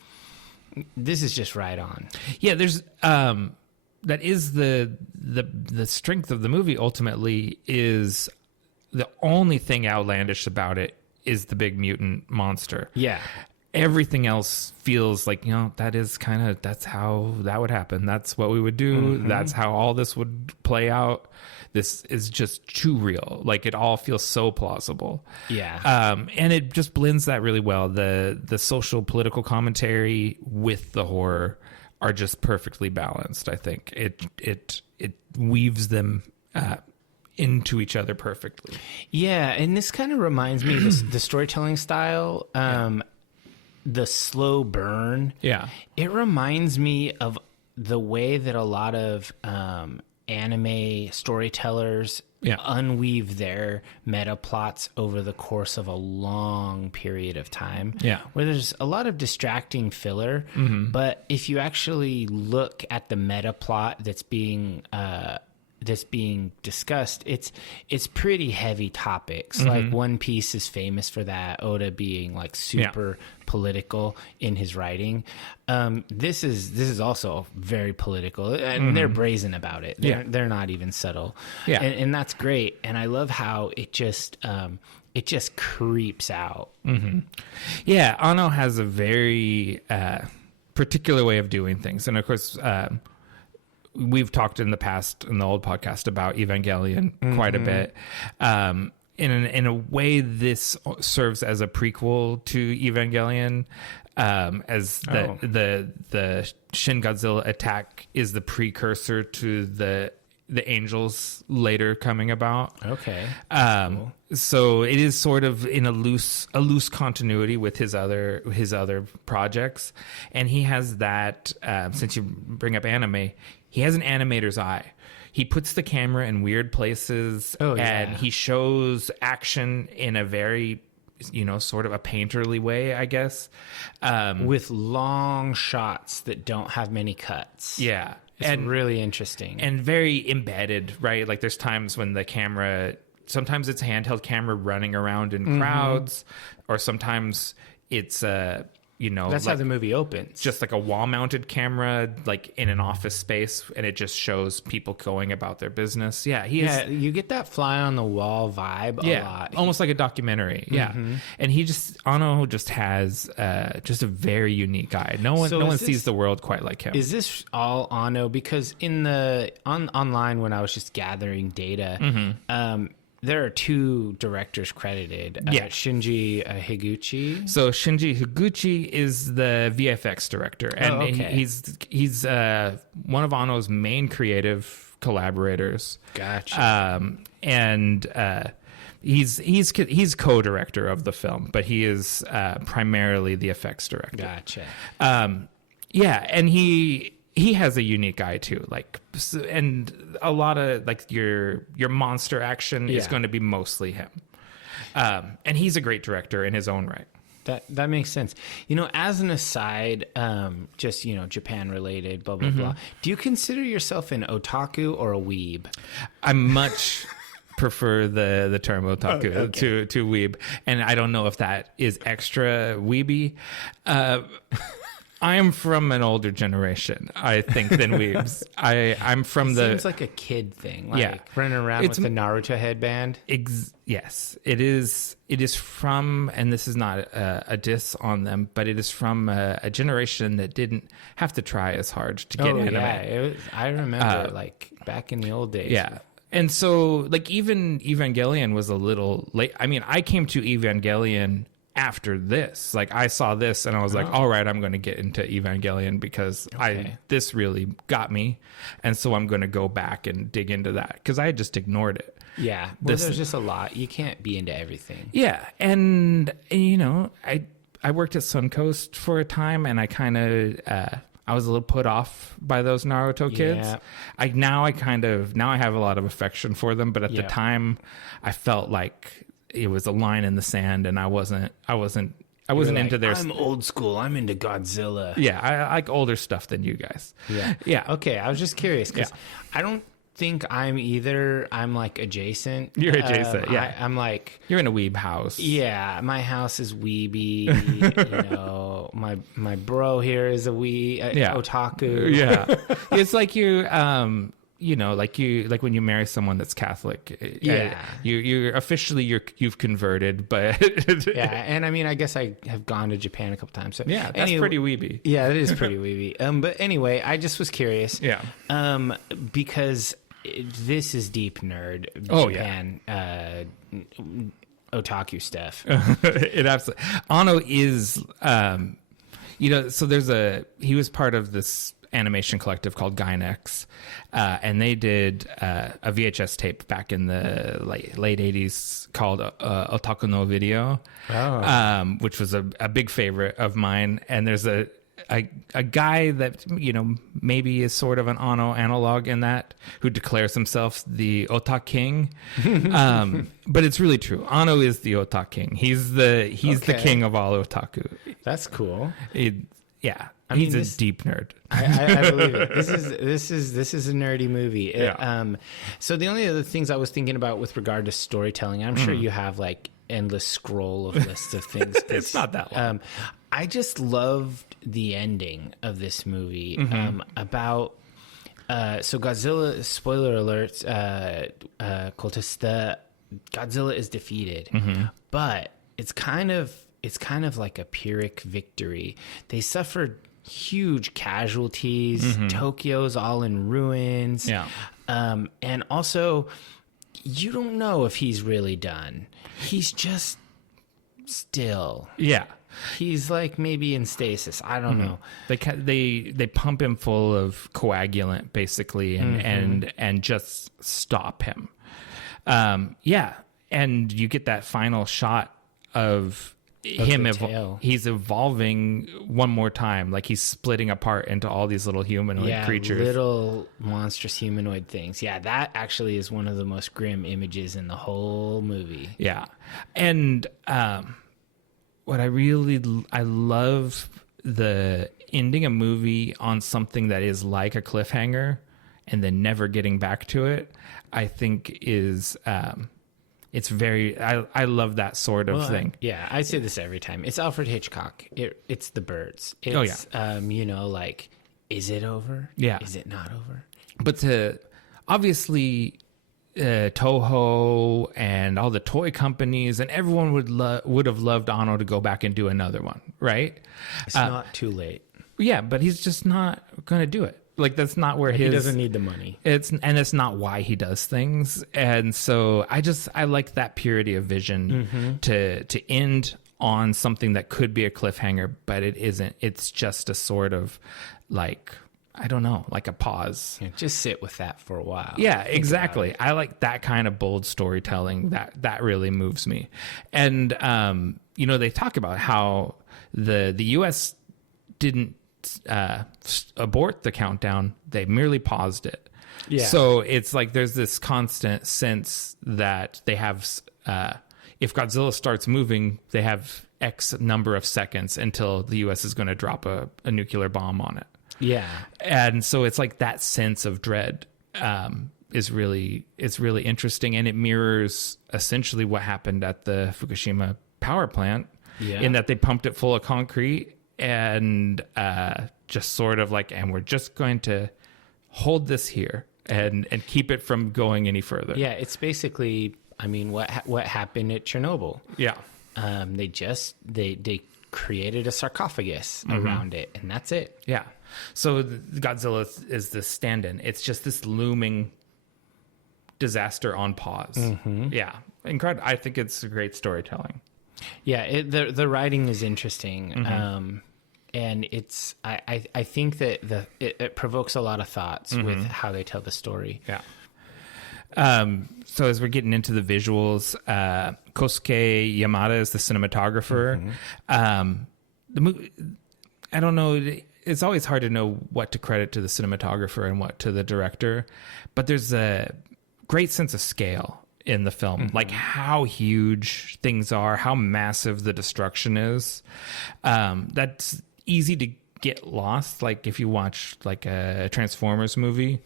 right on. Yeah, there's that is the strength of the movie. Ultimately, is the only thing outlandish about it is the big mutant monster. Yeah. Everything else feels like, that's how that would happen. That's what we would do. That's how all this would play out. This is just too real. Like, it all feels so plausible. Yeah. And it just blends that really well. The social political commentary with the horror are just perfectly balanced. I think it weaves them into each other perfectly. Yeah. And this kind of reminds me of the storytelling style. The slow burn. Yeah. It reminds me of the way that a lot of anime storytellers unweave their meta plots over the course of a long period of time. Yeah. Where there's a lot of distracting filler, but if you actually look at the meta plot that's being discussed, it's pretty heavy topics. Like, One Piece is famous for that, Oda being like super political in his writing. This is also very political, and they're brazen about it. They're not even subtle. And that's great. And I love how it just creeps out. Yeah, Anno has a very particular way of doing things, and of course, we've talked in the past in the old podcast about Evangelion quite a bit. In a way, this serves as a prequel to Evangelion, as the Shin Godzilla attack is the precursor to the angels later coming about. Okay. Cool. So it is sort of in a loose continuity with his other projects, and he has that. Since you bring up anime, he has an animator's eye. He puts the camera in weird places, and he shows action in a very, sort of a painterly way, I guess. With long shots that don't have many cuts. Yeah. It's really interesting. And very embedded, right? Like, there's times when the camera, sometimes it's a handheld camera running around in crowds, or sometimes it's that's how the movie opens. Just like a wall-mounted camera, like in an office space, and it just shows people going about their business. Yeah, you get that fly-on-the-wall vibe a lot. Almost like a documentary. Yeah, and Anno just has just a very unique eye. No one sees the world quite like him. Is this all Anno? Because online when I was just gathering data, there are two directors credited. Shinjihiguchi. So Shinjihiguchi is the VFX director, and he's one of Anno's main creative collaborators. Gotcha. He's co-director of the film, but he is primarily the effects director. Gotcha. And he has a unique eye too, and a lot of your monster action is going to be mostly him. And he's a great director in his own right. That makes sense. As an aside, just, Japan related, blah, blah, blah. Do you consider yourself an otaku or a weeb? I much prefer the term otaku to weeb. And I don't know if that is extra weeby. I am from an older generation, I think, than weebs. I'm from seems like a kid thing, running around with the Naruto headband. Yes, it is. It is from, and this is not a diss on them, but it is from a generation that didn't have to try as hard to get anime. Yeah, I remember, back in the old days. Yeah. And so, even Evangelion was a little late. I mean, I came to Evangelion after this. I saw this and I was all right, I'm going to get into Evangelion because this really got me. And so I'm going to go back and dig into that because I had just ignored it. Yeah. Well, there's just a lot. You can't be into everything. Yeah. And I worked at Suncoast for a time and I kind of, I was a little put off by those Naruto kids. Yeah. Now I have a lot of affection for them, but at the time I felt like it was a line in the sand, and I wasn't into their. I'm old school. I'm into Godzilla. Yeah, I like older stuff than you guys. Yeah. Okay, I was just curious because I don't think I'm either. I'm adjacent. You're adjacent. I'm you're in a weeb house. Yeah, my house is weeby. My bro here is a otaku. Yeah, it's like you. Like when you marry someone that's Catholic, you're officially you've converted, but and I mean, I guess I have gone to Japan a couple times. So yeah, that's pretty weeby. Yeah, it is pretty weeby. But anyway, I just was curious. Yeah. Because this is deep nerd Japan otaku stuff. It absolutely. Anno is, so he was part of this animation collective called Gynex, and they did a VHS tape back in the late 80s called Otaku no Video, which was a big favorite of mine. And there's a guy that maybe is sort of an Anno analog in that, who declares himself the Otak King, but it's really true. Anno is the Otak King. He's the king of all otaku. That's cool. He's a deep nerd. I believe it. This is a nerdy movie. So the only other things I was thinking about with regard to storytelling, I'm sure you have endless scroll of lists of things. It's not that long. I just loved the ending of this movie about. So Godzilla, spoiler alert, Godzilla is defeated, but it's kind of like a Pyrrhic victory. They suffered huge casualties. Tokyo's all in ruins. And also, you don't know if he's really done. He's just still. Yeah. He's maybe in stasis. I don't know. They pump him full of coagulant basically and just stop him. And you get that final shot of him he's evolving one more time, he's splitting apart into all these little humanoid creatures, little monstrous humanoid things. That actually is one of the most grim images in the whole movie. And what I love the ending a movie on something that is like a cliffhanger and then never getting back to it. I think is it's very, I love that sort of thing. I say this every time. It's Alfred Hitchcock. It's The Birds. It's, is it over? Yeah. Is it not over? But obviously, Toho and all the toy companies and everyone would have loved Anno to go back and do another one, right? It's not too late. Yeah, but he's just not going to do it. Like, that's not where he doesn't need the money. It's not why he does things. And so I like that purity of vision to end on something that could be a cliffhanger, but it isn't. It's just a sort of like, I don't know, like a pause. Yeah, just sit with that for a while. Yeah, exactly. I like that kind of bold storytelling. That really moves me. And they talk about how the US didn't abort the countdown. They merely paused it. Yeah. So it's like there's this constant sense that they have if Godzilla starts moving, they have X number of seconds until the US is going to drop a nuclear bomb on it. Yeah. And so it's like that sense of dread is really interesting, and it mirrors essentially what happened at the Fukushima power plant in that they pumped it full of concrete and just sort of like, and we're just going to hold this here and keep it from going any further. Yeah, it's basically, I mean, what happened at Chernobyl. Yeah. They created a sarcophagus around it, and that's it. Yeah. So Godzilla is the stand-in. It's just this looming disaster on pause. Yeah. Incredible. I think it's great storytelling. Yeah, the writing is interesting. And it's I think that it provokes a lot of thoughts with how they tell the story. Yeah. So as we're getting into the visuals, Kosuke Yamada is the cinematographer. The movie, I don't know, it's always hard to know what to credit to the cinematographer and what to the director, but there's a great sense of scale in the film, like how huge things are, how massive the destruction is. That's easy to get lost, like if you watch like a Transformers movie.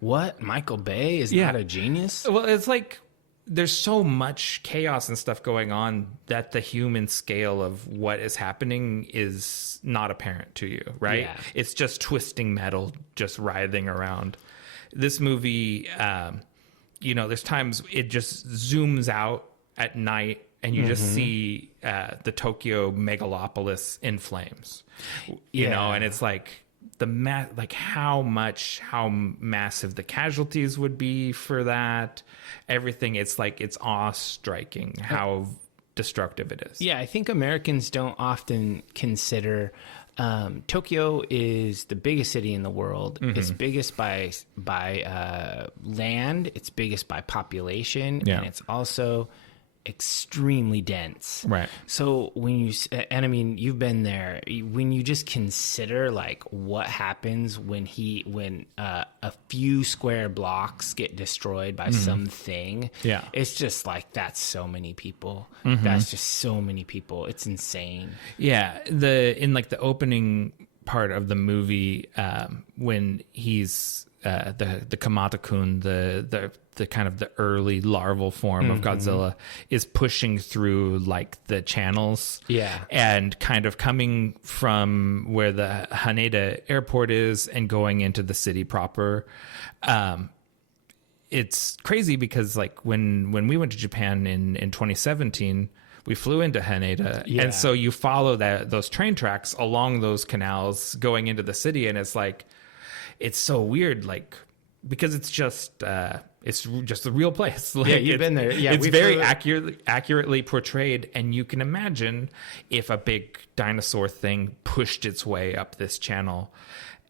What? Michael Bay is not a genius? Well, it's like there's so much chaos and stuff going on that the human scale of what is happening is not apparent to you, right? Yeah. It's just twisting metal, just writhing around. This movie, there's times it just zooms out at night and you just see the Tokyo megalopolis in flames, you know, and it's like how massive the casualties would be for that, everything. It's like, it's awe-striking how destructive it is. Yeah, I think Americans don't often consider Tokyo is the biggest city in the world. It's biggest by land, it's biggest by population, and it's also extremely dense. Right. So when and I mean, you've been there, when you just consider like what happens when a few square blocks get destroyed by something, it's just like, that's so many people. That's just so many people. It's insane. Yeah. In like the opening part of the movie, when he's the Kamata-kun, the kind of the early larval form of Godzilla, is pushing through like the channels, and kind of coming from where the Haneda airport is and going into the city proper. It's crazy because like when we went to Japan in 2017, we flew into Haneda, and so you follow those train tracks along those canals going into the city, and it's like, it's so weird, like, because it's just a real place. Like, you've been there. Yeah, it's very accurately portrayed, and you can imagine if a big dinosaur thing pushed its way up this channel,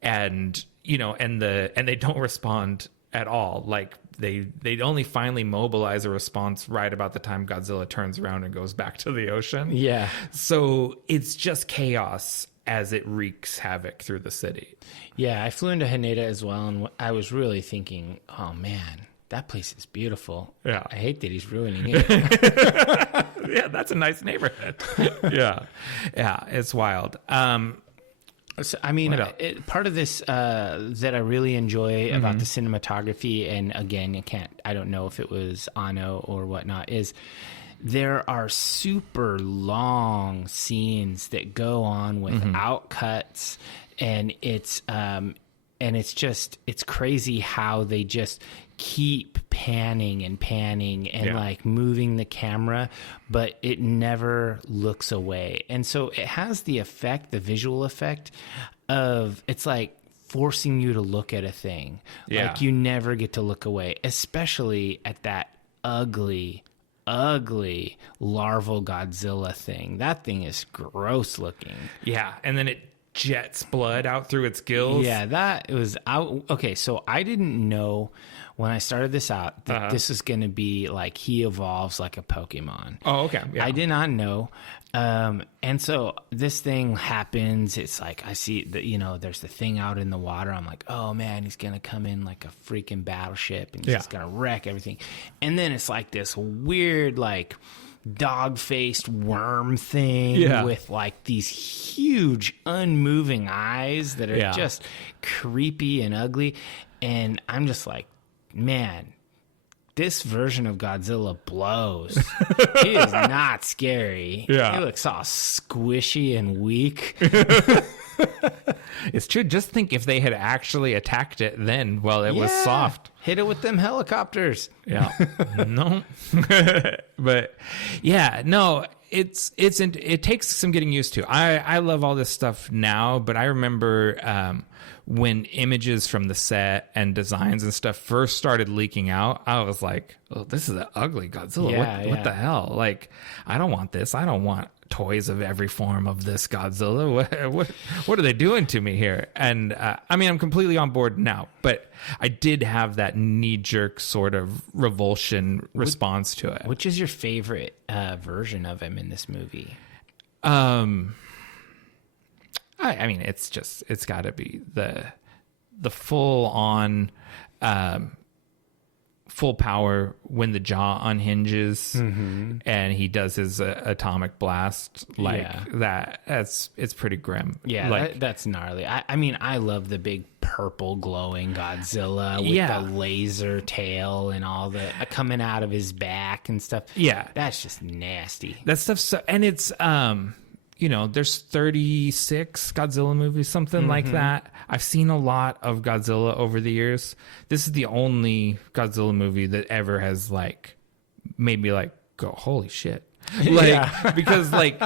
and and they don't respond at all. Like they only finally mobilize a response right about the time Godzilla turns around and goes back to the ocean. Yeah. So it's just chaos as it wreaks havoc through the city. Yeah, I flew into Haneda as well, and I was really thinking, oh man, that place is beautiful. Yeah. I hate that he's ruining it. Yeah, that's a nice neighborhood. Yeah, it's wild. So, I mean, part of this that I really enjoy about the cinematography, and again, I don't know if it was Anno or whatnot, is there are super long scenes that go on without cuts, and it's crazy how they just keep panning and like moving the camera, but it never looks away. And so it has the visual effect of, it's like forcing you to look at a thing. Yeah. Like you never get to look away, especially at that ugly larval Godzilla thing. That thing is gross looking. Yeah, and then it jets blood out through its gills. Yeah, that was okay. So I didn't know when I started this out that this is going to be like he evolves like a Pokemon. Oh, okay. Yeah. I did not know. And so this thing happens. It's like I see that, there's the thing out in the water. I'm like, oh man, he's going to come in like a freaking battleship and he's just going to wreck everything. And then it's like this weird, like dog-faced worm thing with like these huge unmoving eyes that are just creepy and ugly. And I'm just like, man, this version of Godzilla blows. He is not scary. Yeah. He looks all squishy and weak. It's true. Just think if they had actually attacked it then while it was soft. Hit it with them helicopters. Yeah. No. But yeah, no, it takes some getting used to. I love all this stuff now, but I remember when images from the set and designs and stuff first started leaking out, I was like, oh, this is an ugly Godzilla. What the hell? Like, I don't want this. I don't want toys of every form of this Godzilla. What are they doing to me here? And I mean, I'm completely on board now, but I did have that knee-jerk sort of revulsion response to it. Which is your favorite version of him in this movie? I mean, it's got to be the full on, full power when the jaw unhinges and he does his atomic blast that. It's pretty grim. Yeah, like, that's gnarly. I mean, I love the big purple glowing Godzilla with the laser tail and all the coming out of his back and stuff. Yeah, that's just nasty. That stuff's so, and it's there's 36 Godzilla movies, something like that. I've seen a lot of Godzilla over the years. This is the only Godzilla movie that ever has like made me like go, holy shit. Like, because like,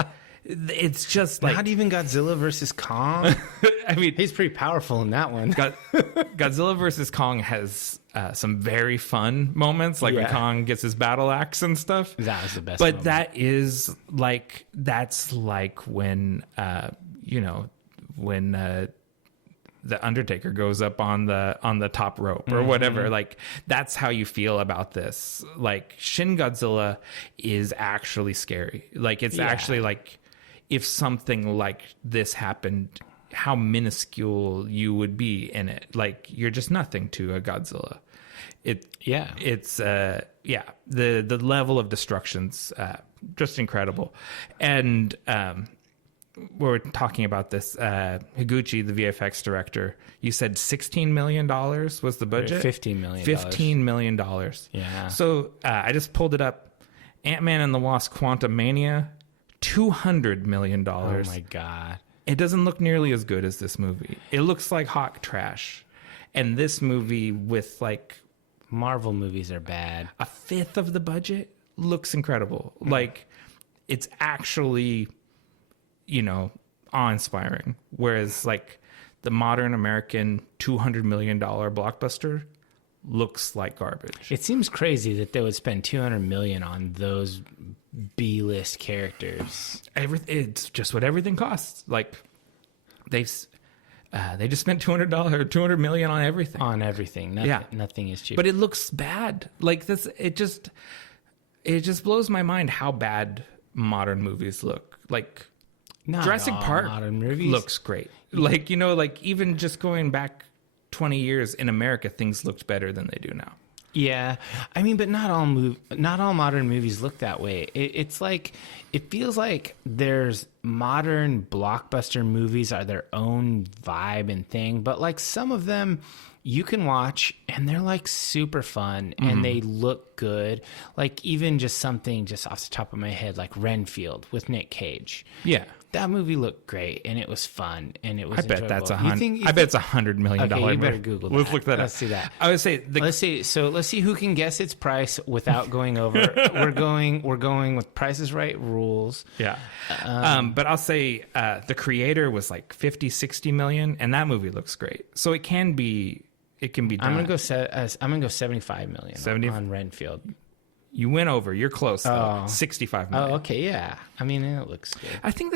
it's just like, not even Godzilla versus Kong. I mean, he's pretty powerful in that one. Godzilla versus Kong has some very fun moments, like when Kong gets his battle axe and stuff. That was the best. But moment. that's like when when the Undertaker goes up on the top rope or whatever. Like, that's how you feel about this. Like, Shin Godzilla is actually scary. Like, it's actually like, if something like this happened, how minuscule you would be in it. Like, you're just nothing to a Godzilla. The level of destruction's just incredible. And we're talking about this, Higuchi, the VFX director, you said $16 million was the budget? $15 million. $15 million. Yeah. So I just pulled it up. Ant-Man and the Wasp: Quantumania, $200 million. Oh my God. It doesn't look nearly as good as this movie. It looks like hot trash. And this movie, with like Marvel movies are bad, a fifth of the budget, looks incredible. Like, it's actually, awe-inspiring. Whereas like the modern American $200 million blockbuster looks like garbage. It seems crazy that they would spend $200 million on those B-list characters. It's just what everything costs. Like, they just spent $200 million on everything. On everything. Nothing is cheap. But it looks bad. Like, this, it just blows my mind how bad modern movies look. Like, Not Jurassic Park modern movies looks great. Like, like even just going back 20 years in America, things looked better than they do now. Yeah, I mean, but not all modern movies look that way. It's like, it feels like there's modern blockbuster movies are their own vibe and thing, but like some of them you can watch and they're like super fun and they look good. Like, even just something just off the top of my head, like Renfield with Nick Cage. Yeah. that movie looked great, and it was fun, and it was. I bet enjoyable. that's I bet it's $100 million. Okay, you better Google that. Let's look that up. Let's see that. I would say let's see who can guess its price without going over. We're going with Price is Right rules. Yeah. But I'll say the creator was like 50-60 million, and that movie looks great. So it can be done. I'm gonna go 75 million on Renfield. You went over. You're close though. 65 million. Oh, okay, yeah. I mean, it looks good. I think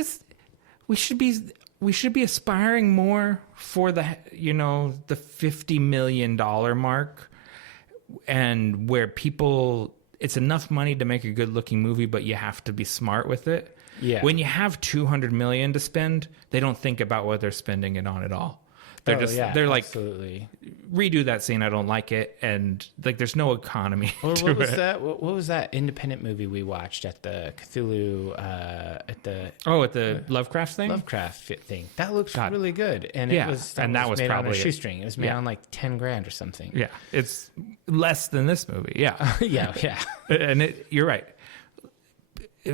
we should be aspiring more for the $50 million mark, and where it's enough money to make a good looking movie, but you have to be smart with it. Yeah. When you have 200 million to spend, they don't think about what they're spending it on at all. They're like, absolutely. Redo that scene. I don't like it. And like, there's no economy. What was that? What was that independent movie we watched at the Cthulhu, at the Lovecraft thing? Lovecraft thing. That looked really good. And yeah. that was made on a shoestring. It was made on like $10,000 or something. Yeah. It's less than this movie. Yeah. yeah. And you're right.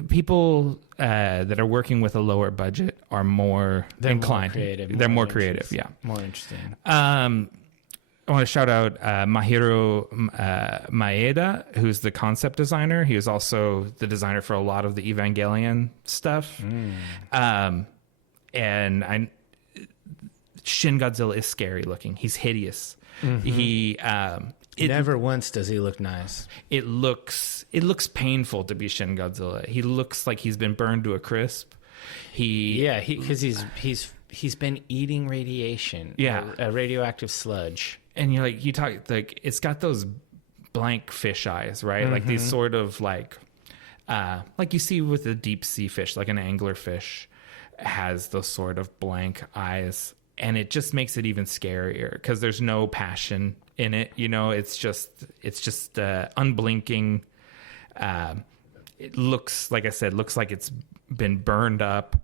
People that are working with a lower budget are more inclined. They're more creative. Yeah. More interesting. I want to shout out Mahiro Maeda, who's the concept designer. He was also the designer for a lot of the Evangelion stuff. And Shin Godzilla is scary looking. He's hideous. He never once does he look nice. It looks painful to be Shin Godzilla. He looks like he's been burned to a crisp. Because he's been eating radiation. A radioactive sludge. And you talk like it's got those blank fish eyes, right? Like these sort of like you see with a deep sea fish, like an angler fish has those sort of blank eyes, and it just makes it even scarier because there's no passion in it. It's just unblinking. It looks, like I said, like it's been burned up.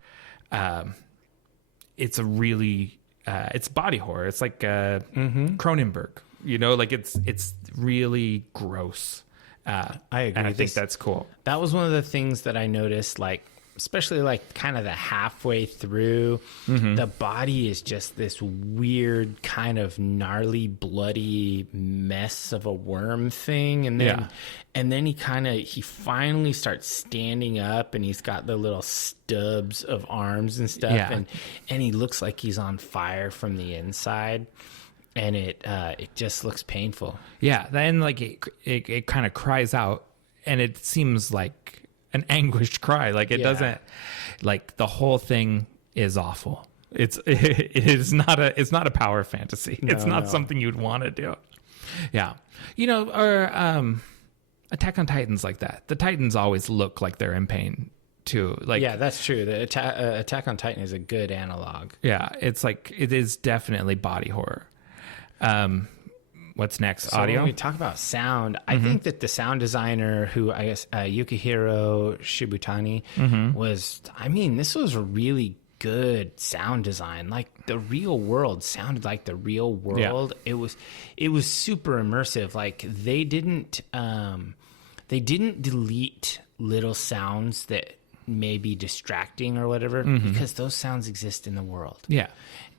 It's a really it's body horror. It's like Cronenberg, like it's really gross. I agree. And I think that's cool. That was one of the things that I noticed, like, especially like kind of the halfway through, the body is just this weird kind of gnarly, bloody mess of a worm thing. And then he finally starts standing up, and he's got the little stubs of arms and stuff. Yeah. And he looks like he's on fire from the inside. And it just looks painful. Yeah. Then like it kind of cries out, and it seems like an anguished cry. Like it doesn't, like the whole thing is awful. It is not a power fantasy. It's not something you'd want to do. Yeah. Or Attack on Titan's like that. The Titans always look like they're in pain too. Like, yeah, that's true. The Attack on Titan is a good analog. Yeah. It's like, it is definitely body horror. What's next? So audio? When we talk about sound, I think that the sound designer, who I guess Yukihiro Shibutani this was a really good sound design. Like the real world sounded like the real world. Yeah. It was super immersive. Like they didn't delete little sounds that may be distracting or whatever, because those sounds exist in the world. Yeah.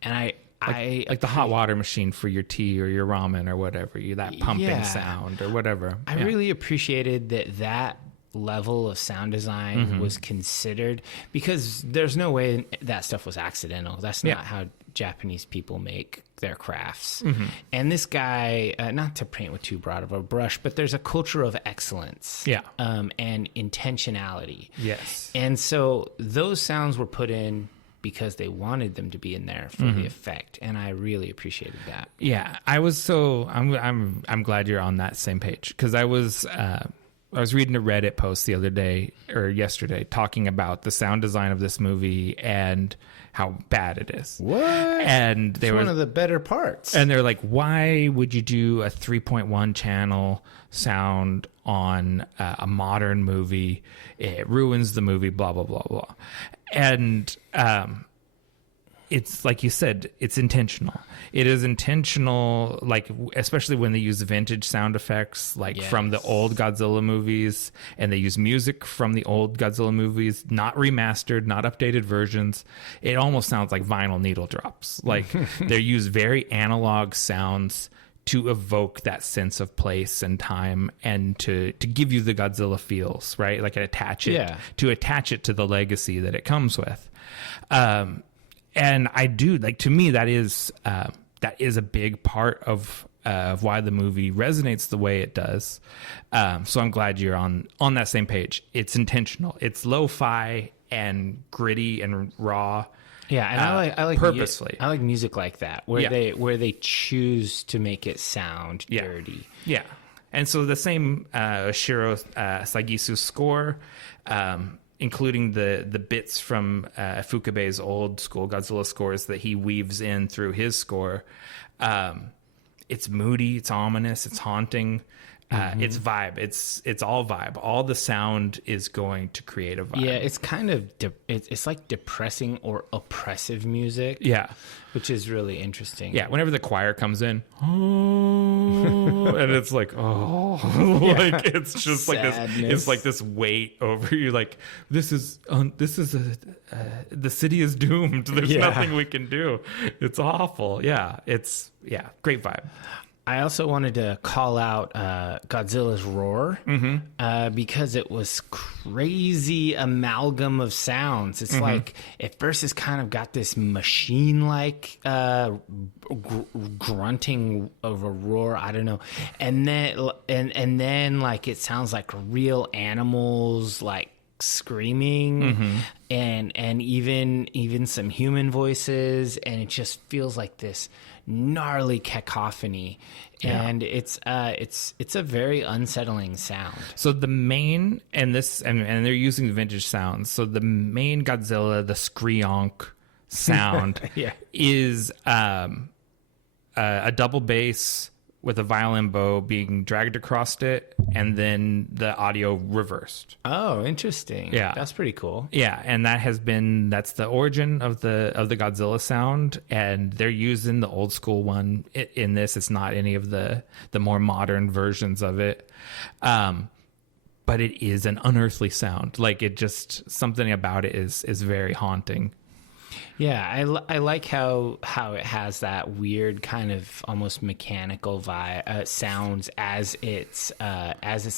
And like the hot water machine for your tea or your ramen or whatever, that pumping sound or whatever. I really appreciated that level of sound design was considered, because there's no way that stuff was accidental. That's not how Japanese people make their crafts. And this guy, not to paint with too broad of a brush, but there's a culture of excellence and intentionality. Yes. And so those sounds were put in because they wanted them to be in there for the effect, and I really appreciated that. Yeah, I'm glad you're on that same page, because I was reading a Reddit post the other day or yesterday talking about the sound design of this movie and how bad it is. What? And it's one of the better parts. And they're like, why would you do a 3.1 channel sound on a modern movie? It ruins the movie, blah, blah, blah, blah. And it's like you said, it's intentional. It is intentional, like especially when they use vintage sound effects, like from the old Godzilla movies, and they use music from the old Godzilla movies, not remastered, not updated versions. It almost sounds like vinyl needle drops. Like they use very analog sounds to evoke that sense of place and time, and to give you the Godzilla feels, right? Like attach it to the legacy that it comes with. And I do, like, to me, that is a big part of why the movie resonates the way it does. So I'm glad you're on that same page. It's intentional. It's lo-fi and gritty and raw. Yeah, and I like purposely. I like music like that, where they choose to make it sound dirty. Yeah, and so the same Shiro Sagisu's score, including the bits from Fukabe's old school Godzilla scores that he weaves in through his score. It's moody, it's ominous, it's haunting. It's vibe. It's all vibe. All the sound is going to create a vibe. Yeah, it's kind of it's like depressing or oppressive music. Yeah, which is really interesting. Yeah, whenever the choir comes in, and it's like, like it's just Sadness. Like this. It's like this weight over you. Like this is the city is doomed. There's nothing we can do. It's awful. Yeah, great vibe. I also wanted to call out Godzilla's roar because it was crazy amalgam of sounds. It's like at first it's kind of got this machine-like grunting of a roar. I don't know, and then like it sounds like real animals like screaming, and even some human voices, and it just feels like this gnarly cacophony, and it's a very unsettling sound. So the main and they're using the vintage sounds. So the main Godzilla, the screonk sound, is a double bass with a violin bow being dragged across it, and then the audio reversed. Oh, interesting. Yeah, that's pretty cool. Yeah, and that's the origin of the Godzilla sound, and they're using the old school one in this. It's not any of the more modern versions of it, but it is an unearthly sound. Like it just, something about it is very haunting. Yeah, I like how it has that weird kind of almost mechanical vibe sounds as it's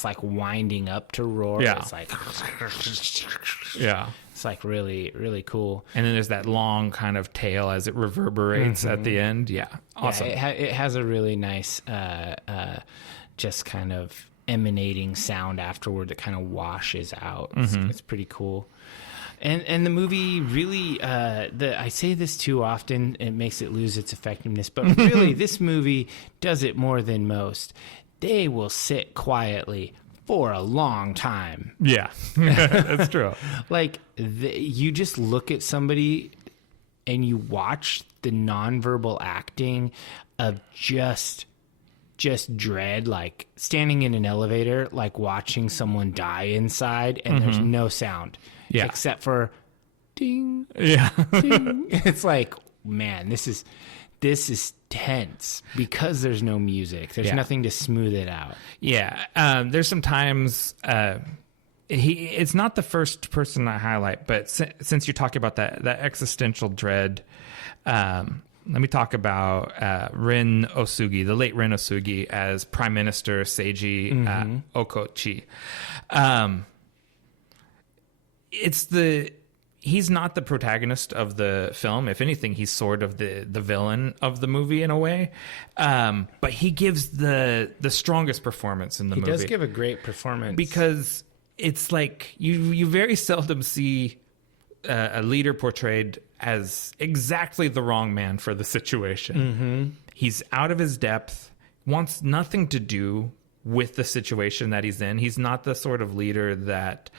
like winding up to roar. Yeah. It's like it's like really, really cool. And then there's that long kind of tail as it reverberates at the end. Yeah, awesome. Yeah, it has a really nice just kind of emanating sound afterward that kind of washes out. It's pretty cool. And the movie really, I say this too often, it makes it lose its effectiveness, but really this movie does it more than most. They will sit quietly for a long time. Yeah, that's true. Like, you just look at somebody and you watch the nonverbal acting of just dread, like standing in an elevator, like watching someone die inside, and there's no sound. Yeah. Except for ding. Yeah. Ding. It's like, man, this is tense because there's no music. There's nothing to smooth it out. Yeah. There's some times it's not the first person I highlight, but since you're talking about that existential dread, let me talk about Rin Osugi, the late Rin Osugi, as Prime Minister Seiji Okochi. He's not the protagonist of the film. If anything, he's sort of the villain of the movie in a way. But he gives the strongest performance in the movie. He does give a great performance. Because it's like you very seldom see a leader portrayed as exactly the wrong man for the situation. He's out of his depth, wants nothing to do with the situation that he's in. He's not the sort of leader that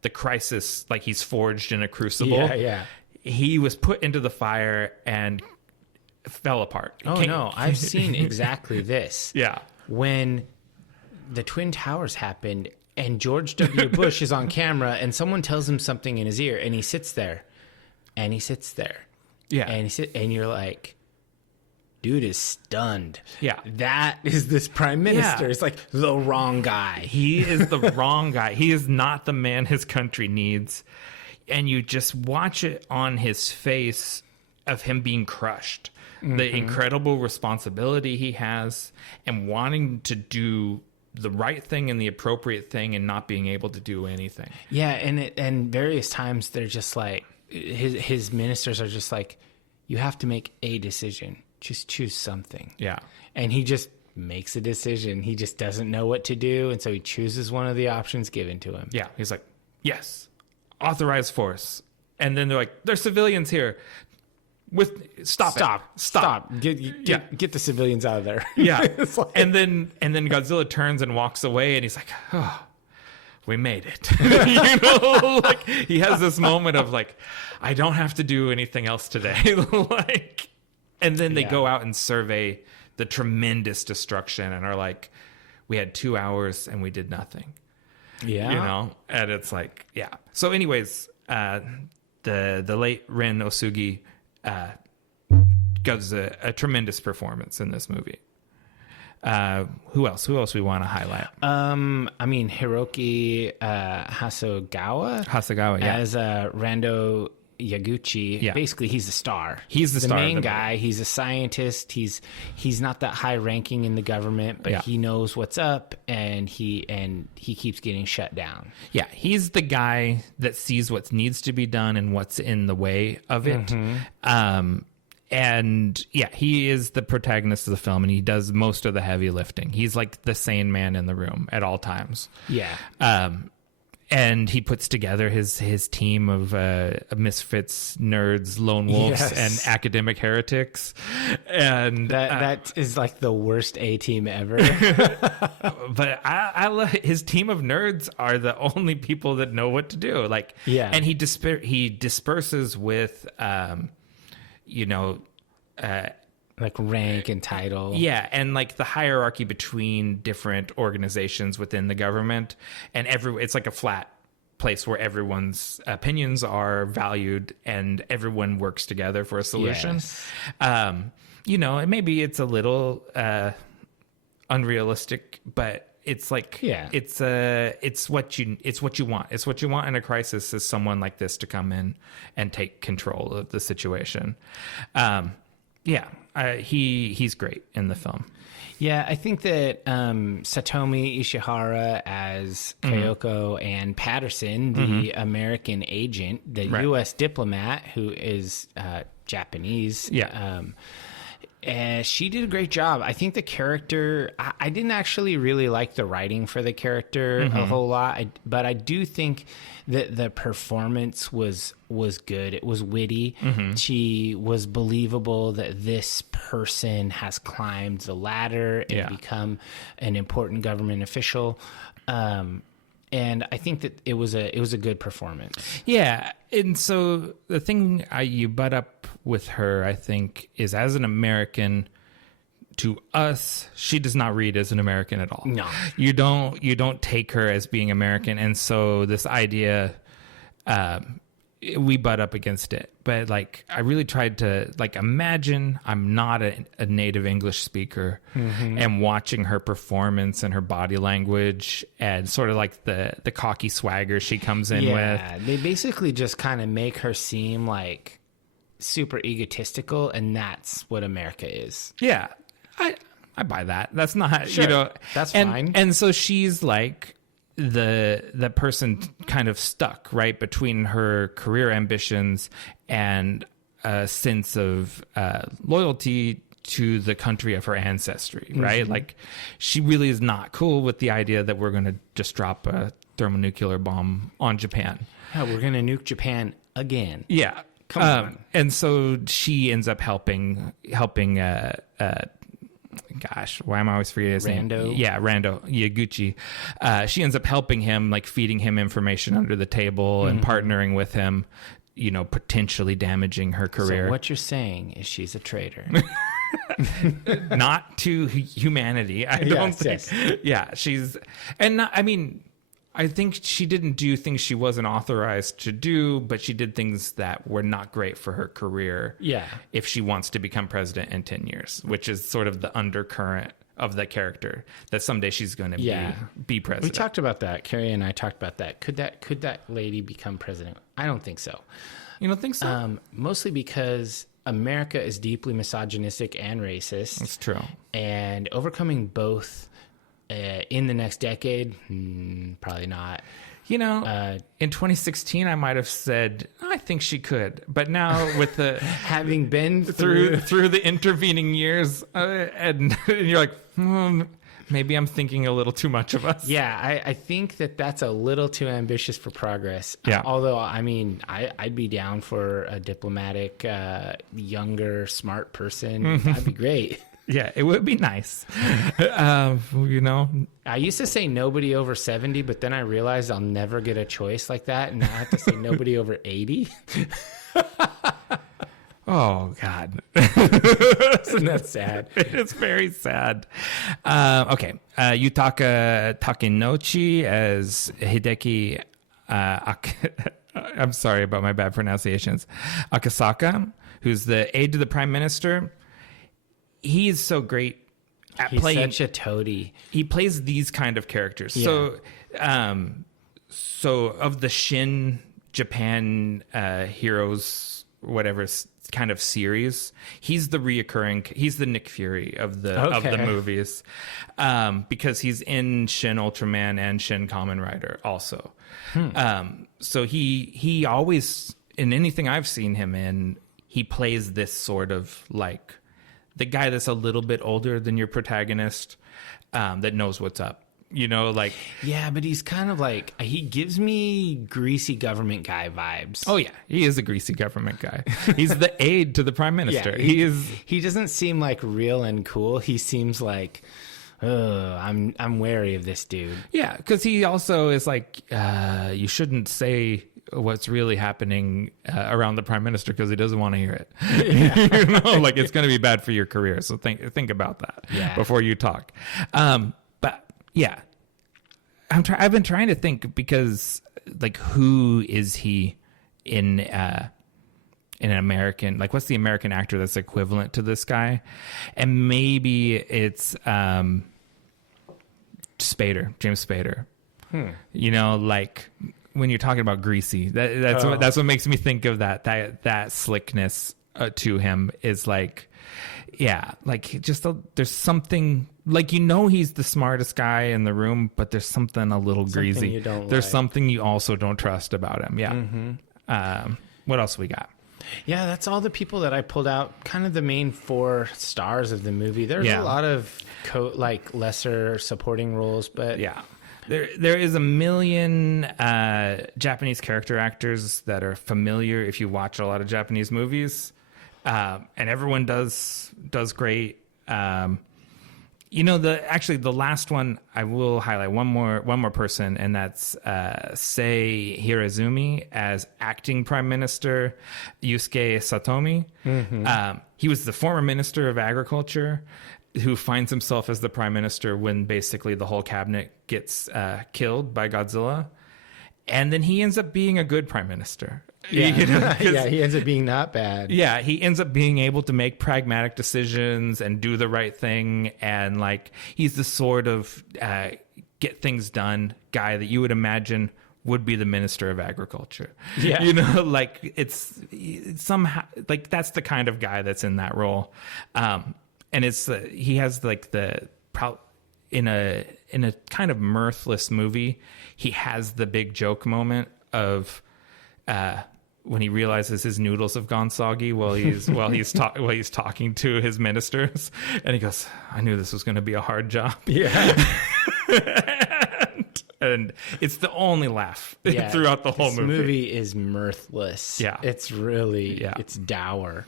the crisis, like he's forged in a crucible. Yeah. He was put into the fire and fell apart. No, I've seen exactly this. Yeah. When the Twin Towers happened and George W. Bush is on camera and someone tells him something in his ear and he sits there. Yeah. And you're like, dude is stunned. Yeah. That is this prime minister. Yeah. It's like the wrong guy. He is the wrong guy. He is not the man his country needs. And you just watch it on his face of him being crushed. The incredible responsibility he has and wanting to do the right thing and the appropriate thing and not being able to do anything. Yeah, and various times they're just like, his ministers are just like, you have to make a decision. Just choose something. Yeah. And he just makes a decision. He just doesn't know what to do, and so he chooses one of the options given to him. Yeah. He's like, yes, authorized force. And then they're like, there's civilians here. Stop. Get the civilians out of there. Yeah. Like, and then Godzilla turns and walks away, and he's like, oh, we made it. Like he has this moment of like, I don't have to do anything else today. Like, and then they go out and survey the tremendous destruction and are like, we had 2 hours and we did nothing. Yeah. And it's like, yeah. So anyways, the late Ren Osugi gives a tremendous performance in this movie. Who else we want to highlight? I mean, Hiroki Hasegawa yeah. as Rando Yaguchi. Yeah. Basically, he's the star. He's the star main of the guy. movie. He's a scientist. He's not that high ranking in the government, but he knows what's up, and he keeps getting shut down. Yeah, he's the guy that sees what needs to be done and what's in the way of it. And yeah, he is the protagonist of the film, and he does most of the heavy lifting. He's like the sane man in the room at all times. Yeah. And he puts together his team of misfits, nerds, lone wolves, and academic heretics. And that is like the worst A team ever. But I love his team of nerds are the only people that know what to do. Like, and he disperses with, like rank and title. Yeah, and like the hierarchy between different organizations within the government, and it's like a flat place where everyone's opinions are valued and everyone works together for a solution. Yes. Maybe it's a little unrealistic, but it's like it's what you want. It's what you want in a crisis, is someone like this to come in and take control of the situation. He's great in the film. Yeah, I think that Satomi Ishihara as Kyoko and Patterson, the American agent, the U.S. diplomat who is Japanese. Yeah. She did a great job. I think the character, I didn't actually really like the writing for the character a whole lot, but I do think that the performance was good. It was witty. She was believable that this person has climbed the ladder and become an important government official. And I think that it was a good performance. Yeah, and so the thing you butt up with her, I think, is as an American, to us, she does not read as an American at all. No, you don't take her as being American, and so this idea, we butt up against it. But like, I really tried to imagine I'm not a native English speaker, and watching her performance and her body language and sort of like the cocky swagger she comes in with. Yeah, they basically just kind of make her seem like super egotistical, and that's what America is. Yeah, I buy that. That's not that's fine. And so she's like the person kind of stuck right between her career ambitions and a sense of loyalty to the country of her ancestry, right? Like, she really is not cool with the idea that we're going to just drop a thermonuclear bomb on Japan. Yeah, we're going to nuke Japan again. Yeah. Come on. And so she ends up helping gosh, why am I always forgetting his name? Yeah, Rando Yaguchi. She ends up helping him, like feeding him information under the table and partnering with him, potentially damaging her career. So what you're saying is she's a traitor. Not to humanity. I don't think. Yes. Yeah, she's, and not, I mean, I think she didn't do things she wasn't authorized to do, but she did things that were not great for her career. Yeah. If she wants to become president in 10 years, which is sort of the undercurrent of the character, that someday she's going to be president. We talked about that. Carrie and I talked about that. Could that lady become president? I don't think so. You don't think so? Mostly because America is deeply misogynistic and racist. That's true. And overcoming both in the next decade, probably not. You know, in 2016, I might have said, I think she could. But now with the... having been through the intervening years, and you're like, maybe I'm thinking a little too much of us. Yeah, I think that's a little too ambitious for progress. Yeah. Although, I mean, I'd be down for a diplomatic, younger, smart person. That'd be great. Yeah, it would be nice. You know, I used to say nobody over 70, but then I realized I'll never get a choice like that. And now I have to say nobody over 80. Oh, God. Isn't that sad? It's very sad. Okay. Yutaka Takenouchi as Hideaki. I'm sorry about my bad pronunciations. Akasaka, who's the aide to the prime minister. He is so great at playing. He's such a toady. He plays these kind of characters. Yeah. So of the Shin Japan heroes, whatever kind of series, he's the Nick Fury of the movies, because he's in Shinultraman and Shinkamerider also. So he always, in anything I've seen him in, he plays this sort of like the guy that's a little bit older than your protagonist, that knows what's up. You know, like... Yeah, but he's kind of like... He gives me greasy government guy vibes. Oh, yeah. He is a greasy government guy. He's the aide to the prime minister. Yeah, he doesn't seem like real and cool. He seems like... I'm wary of this dude. Yeah, because he also is like... you shouldn't say what's really happening around the prime minister because he doesn't want to hear it. Yeah. You know, like it's going to be bad for your career. So think about that before you talk. But yeah, I've been trying to think, because like, who is he in an American, like what's the American actor that's equivalent to this guy? And maybe it's James Spader. You know, like when you're talking about greasy, that's what makes me think of that slickness to him, is like, yeah, like just there's something, like, you know, he's the smartest guy in the room, but there's something a little greasy. There's something you also don't trust about him. Yeah. Mm-hmm. What else we got? Yeah, that's all the people that I pulled out. Kind of the main 4 stars of the movie. There's a lot of lesser supporting roles, but yeah. There is a million Japanese character actors that are familiar if you watch a lot of Japanese movies, and everyone does great. You know, the last one I will highlight one more person, and that's Sei Hirazumi as acting Prime Minister Yusuke Satomi. Mm-hmm. He was the former Minister of Agriculture, who finds himself as the prime minister when basically the whole cabinet gets killed by Godzilla. And then he ends up being a good prime minister. Yeah, you know, he ends up being not bad. Yeah, he ends up being able to make pragmatic decisions and do the right thing. And like, he's the sort of get things done guy that you would imagine would be the Minister of Agriculture. Yeah. You know, like it's somehow like that's the kind of guy that's in that role. And it's he has like in a kind of mirthless movie, he has the big joke moment of when he realizes his noodles have gone soggy while he's talking to his ministers, and he goes, "I knew this was going to be a hard job." Yeah. And it's the only laugh throughout the whole movie. This movie is mirthless. Yeah, it's really it's dour.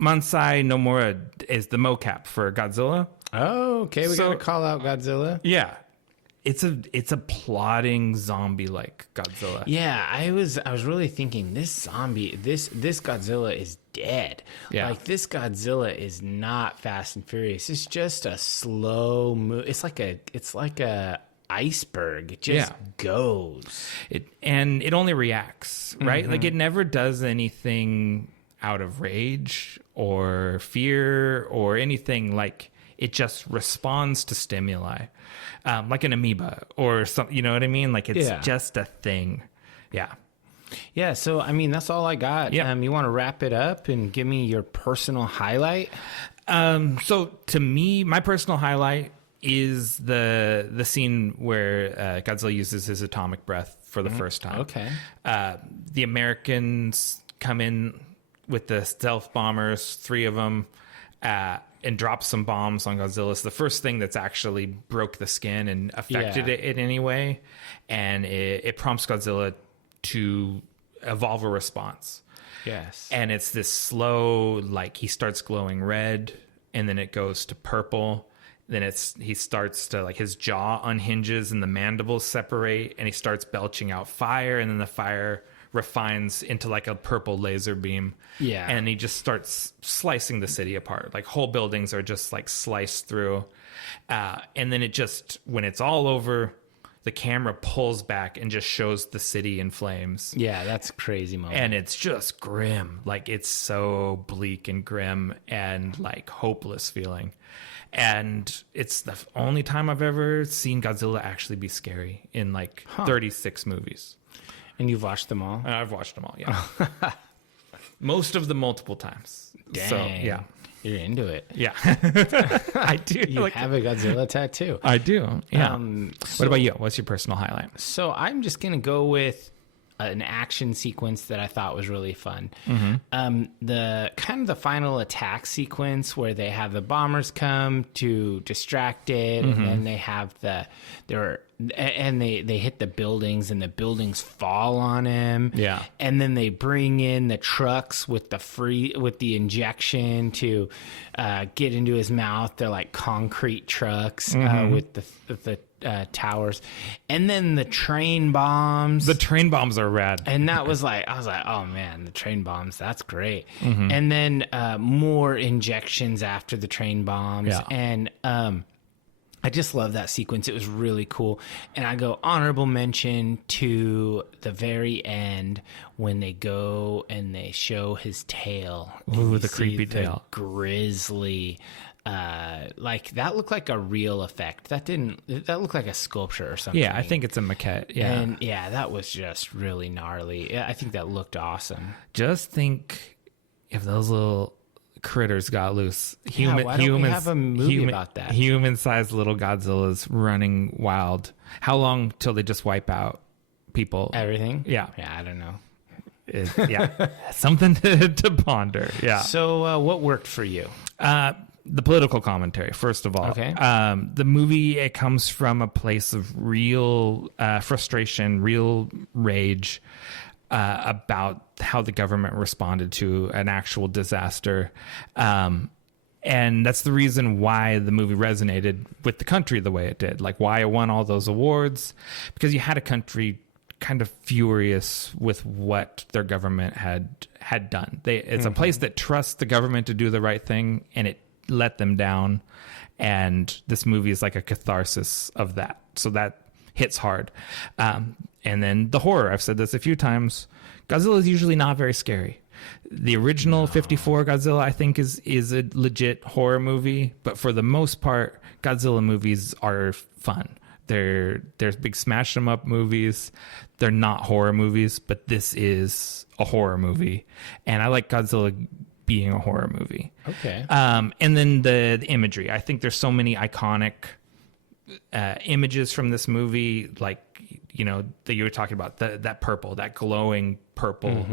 Mansai Nomura is the mocap for Godzilla. Oh, okay. We gotta call out Godzilla. Yeah, it's a plodding zombie like Godzilla. Yeah, I was really thinking this Godzilla is dead. Yeah, like this Godzilla is not Fast and Furious. It's just a slow move. It's like a iceberg. It just goes. It only reacts, right? Like it never does anything out of rage or fear or anything. Like it just responds to stimuli, like an amoeba or something. You know what I mean? Like it's just a thing. Yeah. Yeah, so I mean that's all I got. Yeah. You want to wrap it up and give me your personal highlight? So to me, my personal highlight is the scene where Godzilla uses his atomic breath for the first time. Okay. The Americans come in with the stealth bombers, 3 of them, and drop some bombs on Godzilla. It's the first thing that's actually broke the skin and affected it in any way, and it prompts Godzilla to evolve a response. Yes. And it's this slow, like he starts glowing red and then it goes to purple. Then he starts to, like, his jaw unhinges and the mandibles separate and he starts belching out fire, and then the fire refines into like a purple laser beam. Yeah. And he just starts slicing the city apart. Like whole buildings are just like sliced through. And then when it's all over, the camera pulls back and just shows the city in flames. Yeah, that's a crazy moment. And it's just grim. Like it's so bleak and grim and like hopeless feeling. And it's the only time I've ever seen Godzilla actually be scary in like 36 movies. And you've watched them all? I've watched them all, yeah. Most of them multiple times. Dang. So, yeah. You're into it. Yeah. I do. You have a Godzilla tattoo. I do. Yeah. What about you? What's your personal highlight? So I'm just going to go with an action sequence that I thought was really fun. The kind of the final attack sequence where they have the bombers come to distract it, and then they have they hit the buildings and the buildings fall on him. Yeah. And then they bring in the trucks with the injection to get into his mouth. They're like concrete trucks with the towers, and then the train bombs. The train bombs are rad. And that was like, I was like, oh man, the train bombs, that's great. And then more injections after the train bombs. Yeah. And I just love that sequence. It was really cool. And I go honorable mention to the very end when they go and they show his tail. Ooh, the creepy tail. Grizzly. Like that looked like a real effect. That looked like a sculpture or something. Yeah, I think it's a maquette. Yeah. And yeah, that was just really gnarly. I think that looked awesome. Just think if those little critters got loose. Why don't we have a movie about that? Human-sized little Godzillas running wild. How long till they just wipe out people? Everything? Yeah. Yeah, I don't know. Something to ponder. Yeah. So what worked for you? The political commentary, first of all. Okay. The movie, it comes from a place of real frustration, real rage about how the government responded to an actual disaster. And that's the reason why the movie resonated with the country the way it did. Like why it won all those awards, because you had a country kind of furious with what their government had done. It's a place that trusts the government to do the right thing, and it let them down. And this movie is like a catharsis of that. So that hits hard. And then the horror. I've said this a few times. Godzilla is usually not very scary. The original 54 Godzilla, I think, is a legit horror movie. But for the most part, Godzilla movies are fun. They're big smash 'em up movies. They're not horror movies, but this is a horror movie. And I like Godzilla being a horror movie. Okay. And then the imagery. I think there's so many iconic images from this movie, like, you know, that you were talking about, that purple, that glowing purple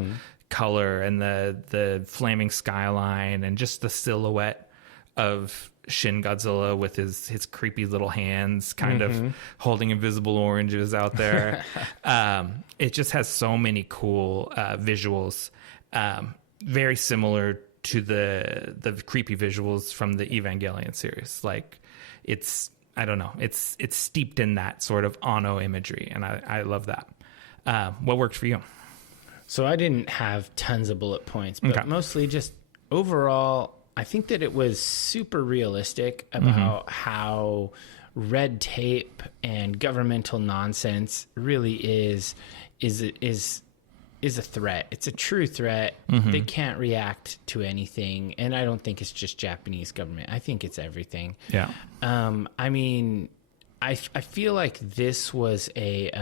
color, and the flaming skyline, and just the silhouette of Shin Godzilla with his creepy little hands kind of holding invisible oranges out there. It just has so many cool visuals, very similar to the creepy visuals from the Evangelion series. Like I don't know, it's steeped in that sort of Anno imagery, and I love that. What worked for you? So I didn't have tons of bullet points, but mostly just overall, I think that it was super realistic about how red tape and governmental nonsense really is a threat. It's a true threat. They can't react to anything, and I don't think it's just Japanese government. I think it's everything. Yeah. I mean, I feel like this was like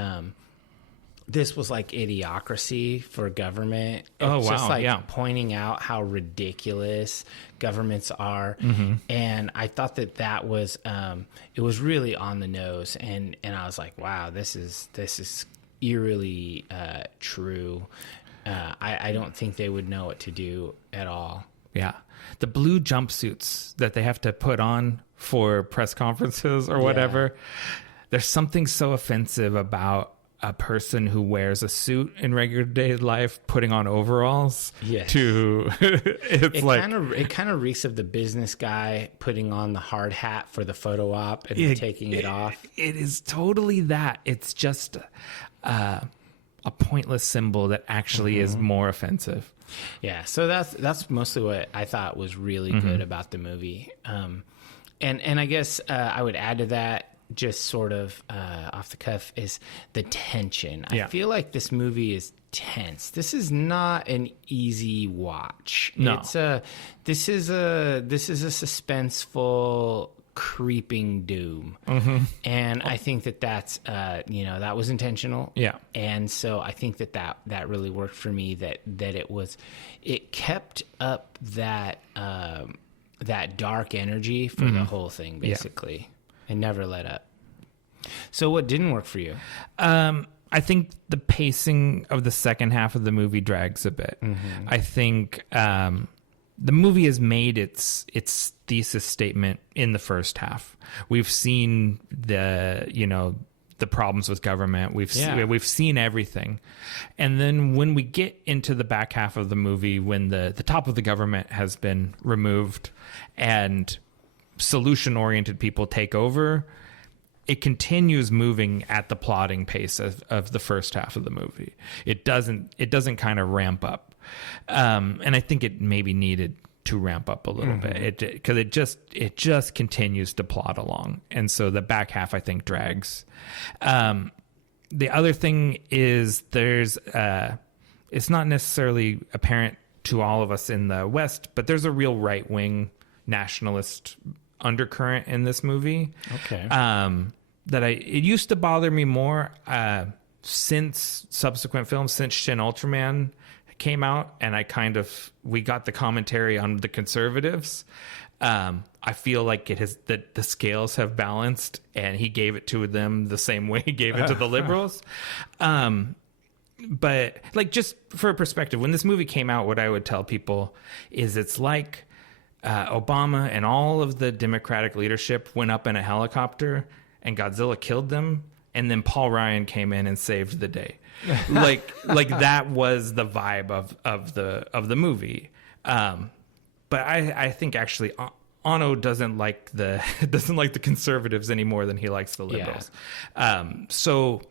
idiocracy for government. It's just like pointing out how ridiculous governments are. And I thought that was it was really on the nose, and I was like, wow, this is eerily true. I don't think they would know what to do at all. Yeah. The blue jumpsuits that they have to put on for press conferences or whatever. There's something so offensive about a person who wears a suit in regular day life putting on overalls. Yes. It kind of reeks of the business guy putting on the hard hat for the photo op and then taking it off. It is totally that. It's just a pointless symbol that actually is more offensive. Yeah, so that's mostly what I thought was really good about the movie. And I guess I would add to that, just sort of off the cuff, is the tension. I feel like this movie is tense. This is not an easy watch. No. This is a suspenseful, creeping doom. And I think that's that was intentional. Yeah. And so I think that really worked for me, that it kept up that dark energy for the whole thing, basically. And never let up. So what didn't work for you? I think the pacing of the second half of the movie drags a bit. I think the movie has made its thesis statement in the first half. We've seen the problems with government. We've seen everything. And then when we get into the back half of the movie, when the top of the government has been removed and solution-oriented people take over, it continues moving at the plotting pace of the first half of the movie. It doesn't kind of ramp up. And I think it maybe needed to ramp up a little bit, because it just continues to plot along. And so the back half, I think, drags. The other thing is it's not necessarily apparent to all of us in the West, but there's a real right-wing nationalist undercurrent in this movie. Okay. It used to bother me more since subsequent films, since Shin Ultraman came out, and we got the commentary on the conservatives. I feel like the scales have balanced, and he gave it to them the same way he gave it to the liberals. But like, just for perspective, when this movie came out, what I would tell people is it's like Obama and all of the Democratic leadership went up in a helicopter and Godzilla killed them, and then Paul Ryan came in and saved the day. like that was the vibe of the movie. But I think actually Anno doesn't like the conservatives any more than he likes the liberals. So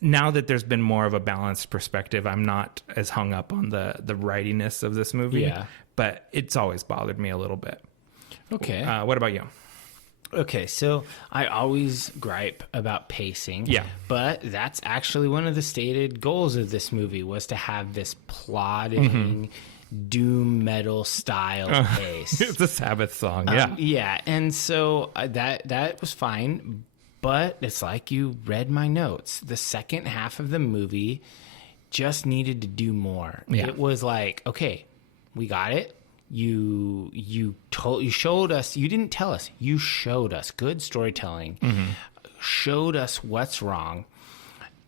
now that there's been more of a balanced perspective, I'm not as hung up on the rightiness of this movie. Yeah. But it's always bothered me a little bit. Okay. What about you? Okay, so I always gripe about pacing. Yeah. But that's actually one of the stated goals of this movie, was to have this plodding, doom metal style pace. It's a Sabbath song, Yeah, and so that was fine, but it's like you read my notes. The second half of the movie just needed to do more. Yeah. It was like, okay, we got it. You showed us. You didn't tell us. You showed us. Good storytelling. Showed us what's wrong.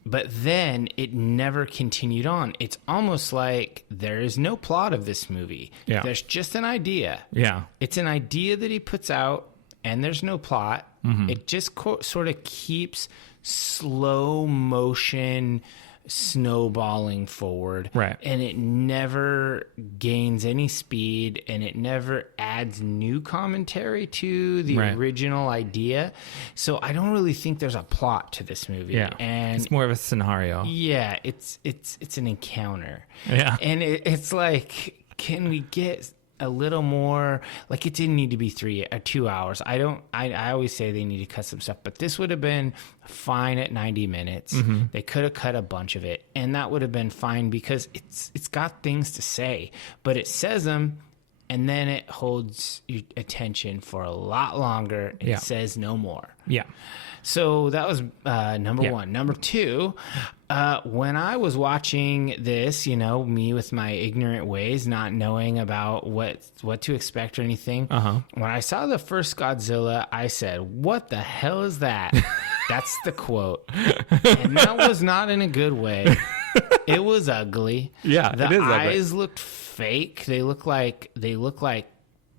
But then it never continued on. It's almost like there is no plot of this movie. Yeah. There's just an idea. Yeah. It's an idea that he puts out, and there's no plot. It just sort of keeps slow motion snowballing forward, right? And it never gains any speed, and it never adds new commentary to the original idea. So I don't really think there's a plot to this movie. Yeah, and it's more of a scenario. Yeah, it's an encounter. Yeah, and it's like, can we get a little more, like, it didn't need to be 2 hours. I always say they need to cut some stuff, but this would have been fine at 90 minutes. They could have cut a bunch of it, and that would have been fine because it's got things to say, but it says them, and then it holds your attention for a lot longer. And It says no more. Yeah. So that was number one. Number two, when I was watching this, me with my ignorant ways, not knowing about what to expect or anything, when I saw the first Godzilla, I said, "What the hell is that?" That's the quote. And that was not in a good way. It was ugly. Yeah, the it is eyes ugly. looked fake. They look like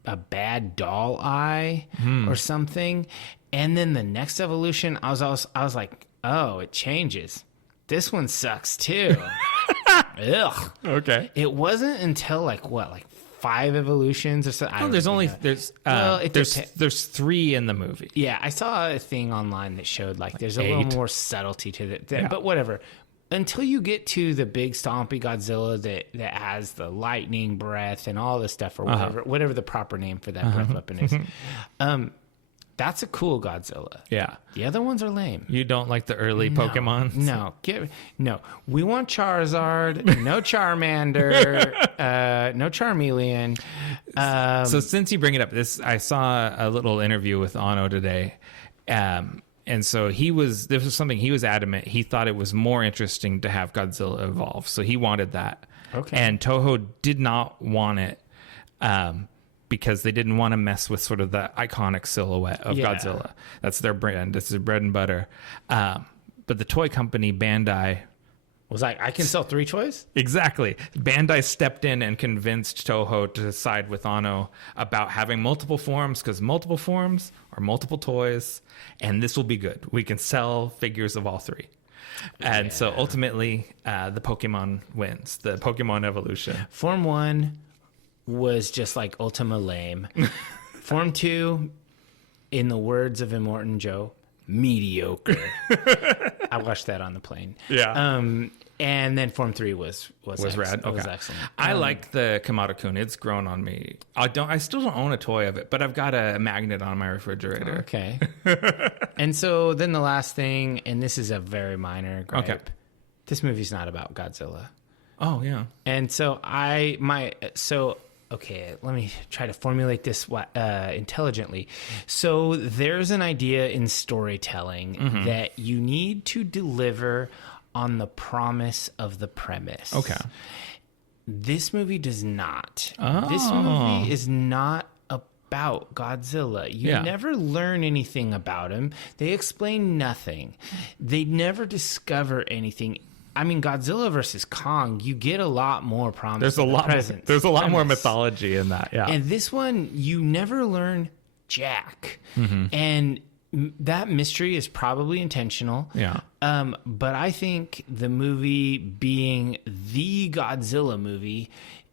a bad doll eye or something. And then the next evolution, I was like, oh, it changes. This one sucks too. Ugh. Okay. It wasn't until like 5 evolutions or something. No, there's 3 in the movie. Yeah, I saw a thing online that showed like there's a little more subtlety to it. But whatever. Until you get to the big stompy Godzilla that has the lightning breath and all this stuff, or whatever the proper name for that breath weapon is. That's a cool Godzilla. Yeah. The other ones are lame. You don't like the early Pokemon? No. We want Charizard, no Charmander, no Charmeleon. So since you bring it up, I saw a little interview with Anno today. And so this was something he was adamant. He thought it was more interesting to have Godzilla evolve. So he wanted that. Okay. And Toho did not want it. Because they didn't want to mess with sort of the iconic silhouette of Godzilla. That's their brand. This is bread and butter. But the toy company Bandai was like, I can sell 3 toys? Exactly. Bandai stepped in and convinced Toho to side with Anno about having multiple forms, because multiple forms are multiple toys, and this will be good. We can sell figures of all 3. And so ultimately, the Pokemon wins. The Pokemon evolution. Form 1 was just like Ultima lame. Form 2, in the words of Immortan Joe, mediocre. I watched that on the plane. Yeah. And then Form 3 was rad. Okay. Was excellent. I like the Kamado-kun. It's grown on me. I still don't own a toy of it, but I've got a magnet on my refrigerator. Okay. And so then the last thing, and this is a very minor gripe. Okay. This movie's not about Godzilla. Oh yeah. And so okay, let me try to formulate this intelligently. So there's an idea in storytelling that you need to deliver on the promise of the premise. Okay. This movie does not. Oh. This movie is not about Godzilla. You never learn anything about him. They explain nothing. They never discover anything. I mean, Godzilla versus Kong, you get a lot more promise. There's a lot more mythology in that. Yeah. And this one, you never learn jack. And that mystery is probably intentional. Yeah. But I think the movie being the Godzilla movie,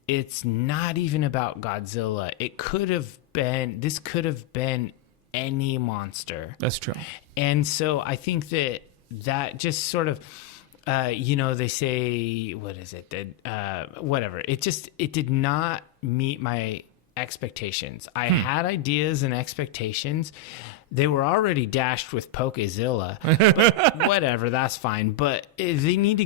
it's not even about Godzilla. This could have been any monster. That's true. And so I think that just sort of, they say, what is it? Whatever. It did not meet my expectations. I had ideas and expectations. They were already dashed with Pokezilla, but whatever, that's fine. But we need to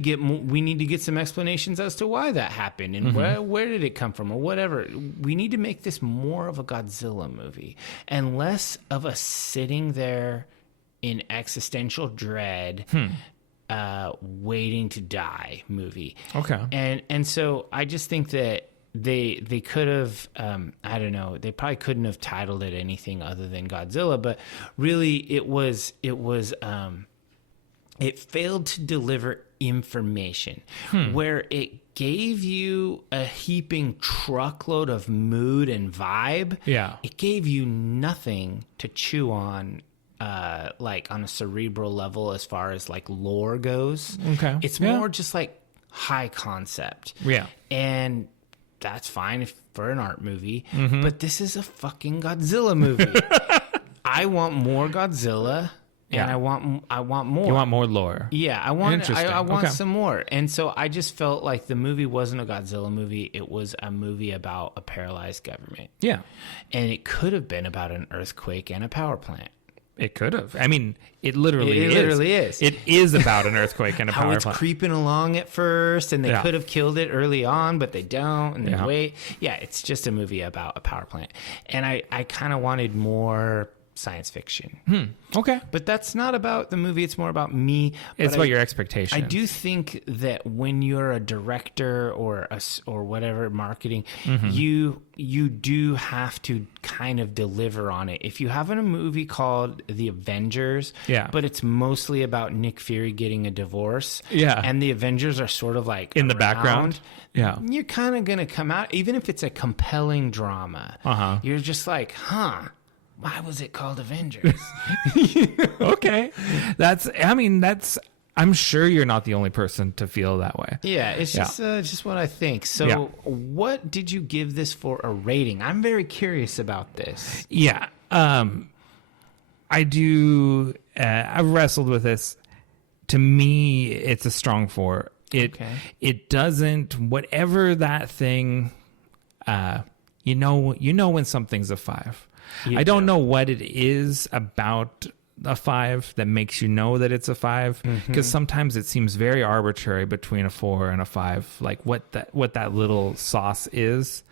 get some explanations as to why that happened and where did it come from or whatever. We need to make this more of a Godzilla movie and less of a sitting there in existential dread, waiting to die movie. Okay. And so I just think that they could have, I don't know, they probably couldn't have titled it anything other than Godzilla, but really it failed to deliver information where it gave you a heaping truckload of mood and vibe. Yeah. It gave you nothing to chew on, like on a cerebral level as far as like lore goes. Okay. It's more just like high concept. Yeah. And that's fine for an art movie, but this is a fucking Godzilla movie. I want more Godzilla. and I want more. You want more lore. Yeah, I want Okay. some more. And so I just felt like the movie wasn't a Godzilla movie. It was a movie about a paralyzed government. Yeah. And it could have been about an earthquake and a power plant. It could have. I mean, it literally is. It is about an earthquake and a How power it's plant. creeping along at first, and they Yeah. could have killed it early on, but they don't, and they Yeah. wait. Yeah, it's just a movie about a power plant. And I kind of wanted more science fiction. Okay. But that's not about the movie. It's more about me. It's But about your expectations. I do think that when you're a director or whatever marketing, you do have to kind of deliver on it. If you have a movie called The Avengers, but it's mostly about Nick Fury getting a divorce, and the Avengers are sort of like in the background, you're kind of going to come out, even if it's a compelling drama, you're just like, why was it called Avengers? Okay. I'm sure you're not the only person to feel that way. Yeah, it's just what I think. So what did you give this for a rating? I'm very curious about this. Yeah. I do. I've wrestled with this. To me, it's a strong 4. It doesn't, whatever that thing, you know when something's a 5. I don't know what it is about a 5 that makes you know that it's a 5, because sometimes it seems very arbitrary between a 4 and a 5, like what that little sauce is.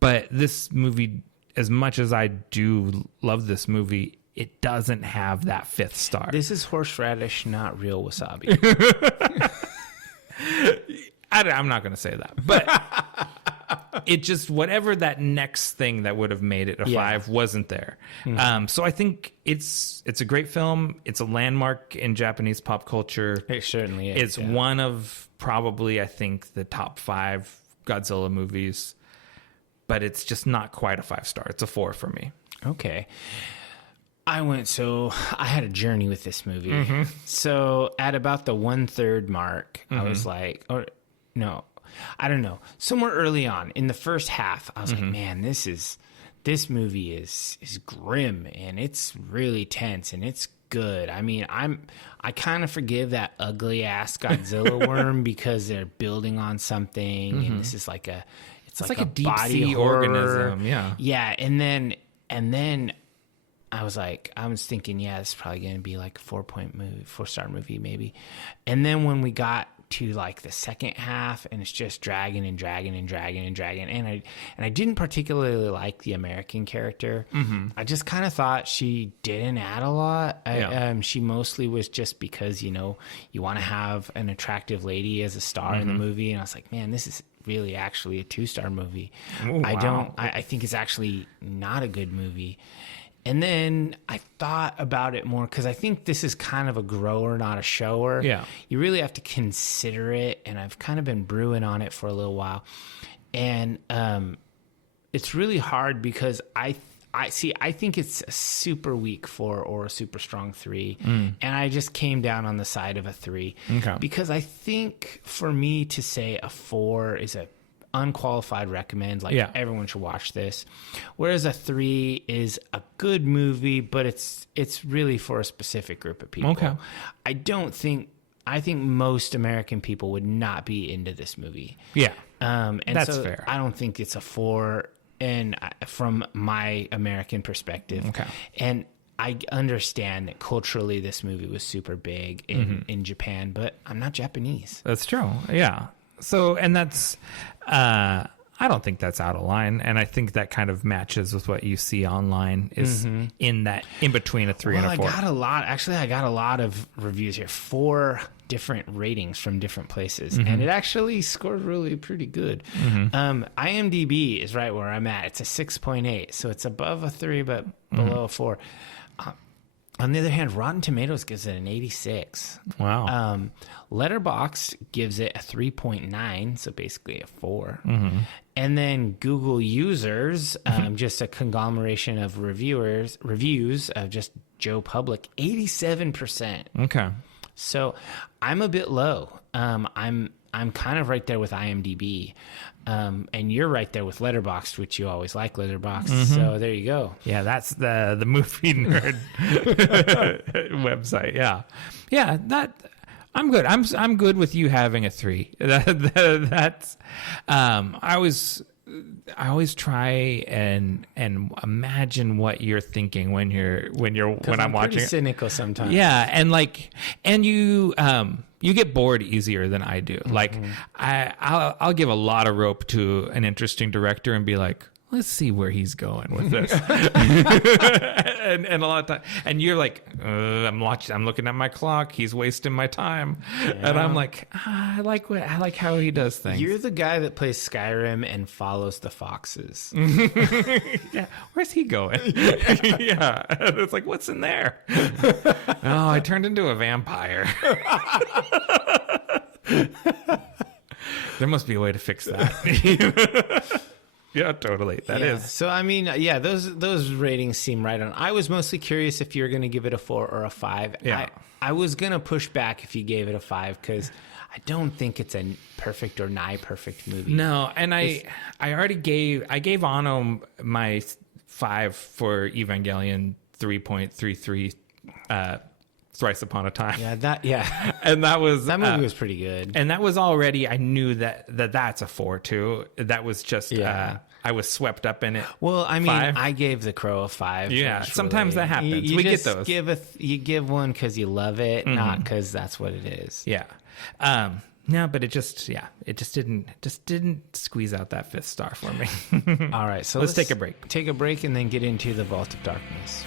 But this movie, as much as I do love this movie, it doesn't have that 5th star. This is horseradish, not real wasabi. I'm not going to say that, but it just, whatever that next thing that would have made it a 5 wasn't there. So I think it's a great film. It's a landmark in Japanese pop culture. It certainly is. It's one of probably, I think, the top 5 Godzilla movies, but it's just not quite a 5 star. It's a 4 for me. Okay. I had a journey with this movie. So at about the 1/3 mark, I was like, I don't know. Somewhere early on in the first half, I was like, man, this movie is grim, and it's really tense, and it's good. I mean, I kind of forgive that ugly ass Godzilla worm because they're building on something, and this is like it's like a deep body sea horror organism. Yeah. And then I was thinking, this is probably going to be like a 4-star movie maybe. And then when we got to like the second half, and it's just dragging, and I didn't particularly like the American character. I just kind of thought she didn't add a lot. She mostly was just because you want to have an attractive lady as a star in the movie, and I was like, man, this is really actually a 2-star movie. Oh, wow. I think it's actually not a good movie. And then I thought about it more because I think this is kind of a grower, not a shower. Yeah. You really have to consider it, and I've kind of been brewing on it for a little while. And it's really hard because I think it's a super weak 4 or a super strong 3. And I just came down on the side of a 3. Okay. Because I think for me to say a 4 is a unqualified recommend, everyone should watch this, whereas a 3 is a good movie, but it's really for a specific group of people. I think most American people would not be into this movie. And that's fair. I don't think it's a 4, and from my American perspective. And I understand that culturally this movie was super big in Japan, but I'm not Japanese. That's true. Yeah. So, and that's, I don't think that's out of line. And I think that kind of matches with what you see online is in between a 3 and a 4. I got a lot of reviews here, 4 different ratings from different places. And it actually scored really pretty good. IMDb is right where I'm at. It's a 6.8. So it's above a 3, but below a 4. On the other hand, Rotten Tomatoes gives it an 86. Wow. Letterboxd gives it a 3.9, so basically a 4. And then Google users, just a conglomeration of reviews of just Joe Public, 87%. Okay. So I'm a bit low. I'm I'm kind of right there with IMDb. And you're right there with Letterboxd, which you always like Letterboxd. So there you go. Yeah, that's the movie nerd website. Yeah, that I'm good. I'm good with you having a 3. That's I always try and imagine what you're thinking when I'm watching. Pretty cynical sometimes. Yeah, and you get bored easier than I do. Like I'll give a lot of rope to an interesting director and be like, let's see where he's going with this. and a lot of time, and you're like, I'm looking at my clock. He's wasting my time, and I'm like, I like how he does things. You're the guy that plays Skyrim and follows the foxes. Yeah, where's he going? Yeah, it's like, what's in there? Oh, I turned into a vampire. There must be a way to fix that. Yeah, totally. That is. So, I mean, yeah, those ratings seem right on. I was mostly curious if you're going to give it a 4 or a 5. Yeah. I was going to push back if you gave it a 5 because I don't think it's a perfect or nigh perfect movie. No, and I already gave Anno my 5 for Evangelion 3.33 Thrice Upon a Time. Yeah, and that movie was pretty good. And that was already, I knew that's a 4 too. That was just I was swept up in it. Well, I mean, 5. I gave The Crow a 5. Yeah, sometimes that happens. You we just get those. You give one because you love it, not because that's what it is. Yeah. No, but it just didn't squeeze out that 5th star for me. All right, so let's take a break. Take a break and then get into the Vault of Darkness.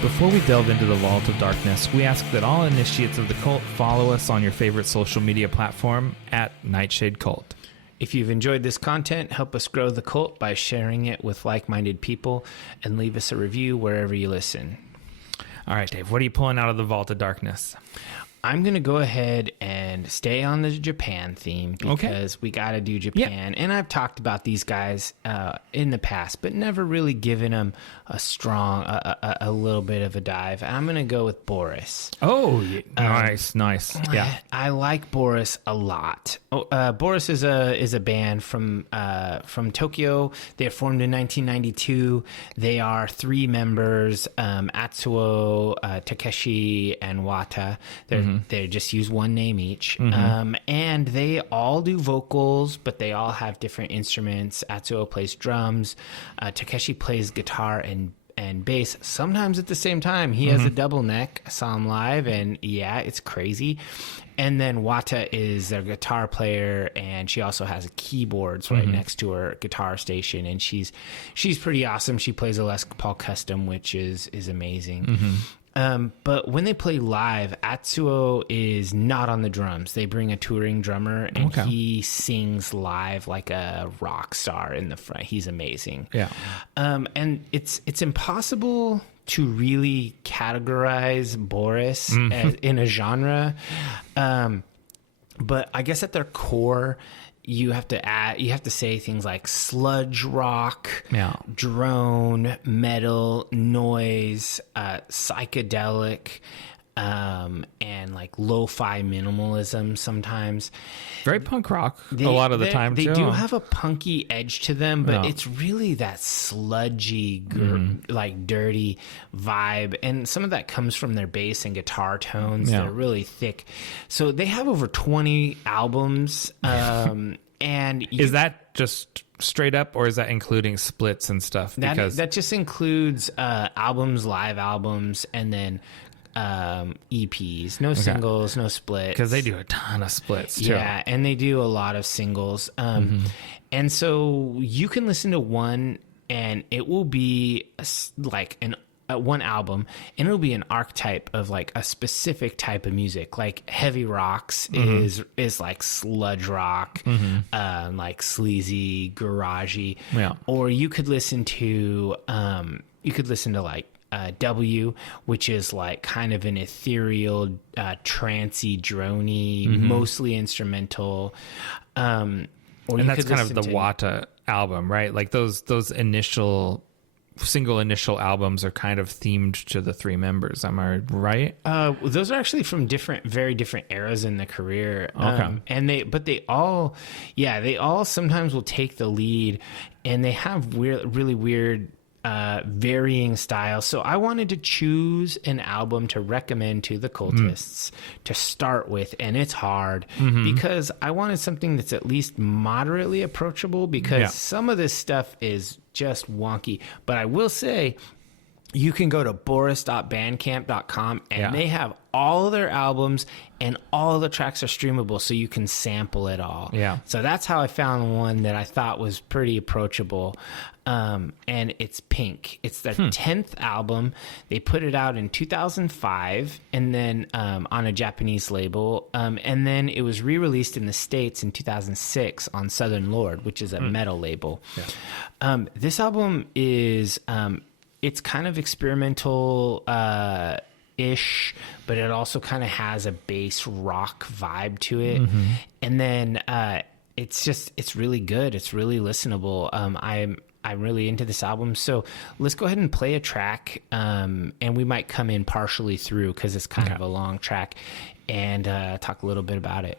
Before we delve into the Vault of Darkness, we ask that all initiates of the cult follow us on your favorite social media platform at Nightshade Cult. If you've enjoyed this content, help us grow the cult by sharing it with like-minded people and leave us a review wherever you listen. All right, Dave, what are you pulling out of the Vault of Darkness? I'm going to go ahead and stay on the Japan theme because we got to do Japan. And I've talked about these guys in the past, but never really given them a strong, a little bit of a dive. I'm going to go with Boris. Oh, nice. Yeah. I like Boris a lot. Boris is a band from Tokyo. They are formed in 1992. They are 3 members, Atsuo, Takeshi, and Wata. They just use one name each. And they all do vocals, but they all have different instruments. Atsuo plays drums. Takeshi plays guitar and bass, sometimes at the same time. He has a double neck. I saw him live, and yeah, it's crazy. And then Wata is their guitar player, and she also has keyboards right next to her guitar station, and she's pretty awesome. She plays a Les Paul Custom, which is amazing. But when they play live, Atsuo is not on the drums. They bring a touring drummer, and he sings live like a rock star in the front. He's amazing. Yeah. And it's impossible to really categorize Boris in a genre. But I guess at their core, you have to say things like sludge rock, drone, metal, noise, psychedelic, and like lo-fi minimalism sometimes. Very punk rock a lot of the time, They too. do have a punky edge to them, but it's really that sludgy, like dirty vibe. And some of that comes from their bass and guitar tones. They're really thick. So they have over 20 albums. And is that just straight up, or is that including splits and stuff? Because that just includes albums, live albums, and then EPs. No singles, no splits. Because they do a ton of splits too. Yeah, and they do a lot of singles. And so you can listen to one, and it will be like one album, and it'll be an archetype of like a specific type of music. Like heavy rocks is like sludge rock, like sleazy, garagey. Yeah. Or you could listen to like W, which is like kind of an ethereal, trancey, droney, mostly instrumental. And that's kind of the Wata album, right? Like those single initial albums are kind of themed to the three members. Am I right? Those are actually from very different eras in the career. Okay. And they all sometimes will take the lead, and they have really weird, varying styles. So I wanted to choose an album to recommend to the cultists to start with, and it's hard because I wanted something that's at least moderately approachable, because some of this stuff is just wonky. But I will say, you can go to boris.bandcamp.com and they have all of their albums, and all of the tracks are streamable, so you can sample it all. Yeah. So that's how I found one that I thought was pretty approachable. And it's Pink. It's their 10th album. They put it out in 2005, and then on a Japanese label. And then it was re-released in the States in 2006 on Southern Lord, which is a metal label. Yeah. This album is... it's kind of experimental ish, but it also kind of has a bass rock vibe to it. And then it's really good. It's really listenable. I'm really into this album. So let's go ahead and play a track, and we might come in partially through because it's kind of a long track, and talk a little bit about it.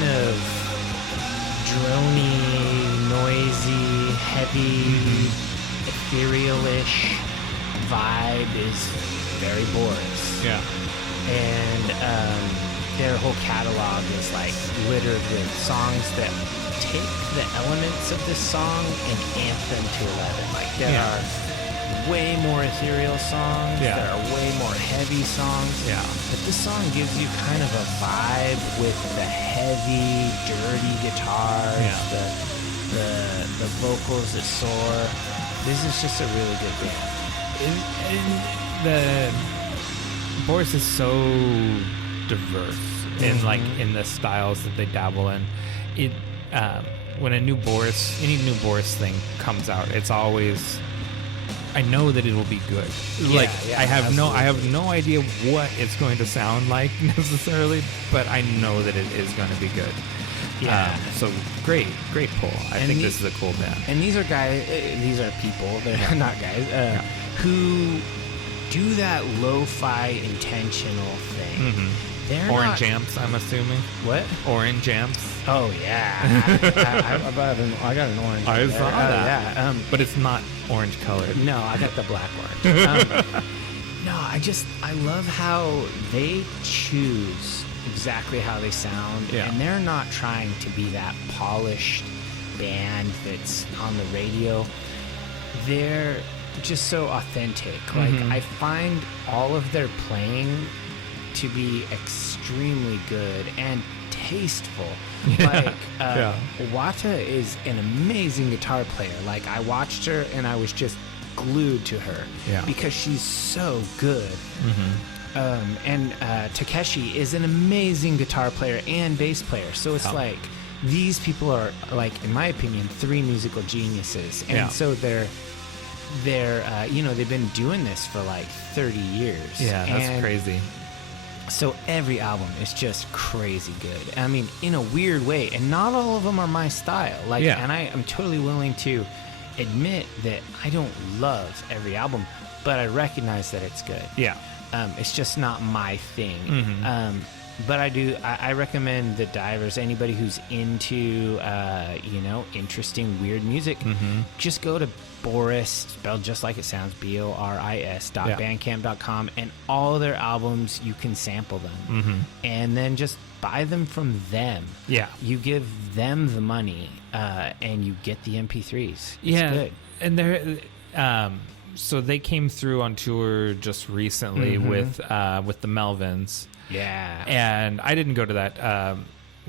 kind of drony, noisy, heavy, ethereal-ish vibe is very Boris. Yeah. And their whole catalog is like littered with songs that take the elements of this song and amp them to 11. Like there are way more ethereal songs. Yeah. There are way more heavy songs. Yeah. But this song gives you kind of a vibe with the heavy, dirty guitars, the vocals that soar. This is just a really good band. And the Boris is so diverse in the styles that they dabble in. It when any new Boris thing comes out, it's always, I know that it will be good. I have no idea what it's going to sound like necessarily, but I know that it is going to be good. Yeah. So great pull. I think this is a cool band. And these are people. They're not guys who do that lo-fi intentional thing. Mm-hmm. They're Orange not, amps, I'm assuming. What? Orange amps. Oh yeah. I got an orange. I saw that. Yeah. But it's not orange colored. No, I got the black orange. No, I love how they choose exactly how they sound, and they're not trying to be that polished band that's on the radio. They're just so authentic. Like I find all of their playing to be extremely good and tasteful. Like Wata is an amazing guitar player. Like I watched her and I was just glued to her because she's so good. And Takeshi is an amazing guitar player and bass player. So it's like these people are, like, in my opinion, three musical geniuses. And so they're they've been doing this for like 30 years. Yeah, that's crazy. So every album is just crazy good. I mean, in a weird way. And not all of them are my style. And I am totally willing to admit that I don't love every album, but I recognize that it's good. Yeah. It's just not my thing. But I recommend the Divers, anybody who's into, interesting, weird music, just go to Boris, spelled just like it sounds, boris.bandcamp.com, and all their albums, you can sample them. And then just buy them from them. Yeah. You give them the money, and you get the MP3s. It's good. And they're... so they came through on tour just recently with the Melvins. Yeah. And I didn't go to that.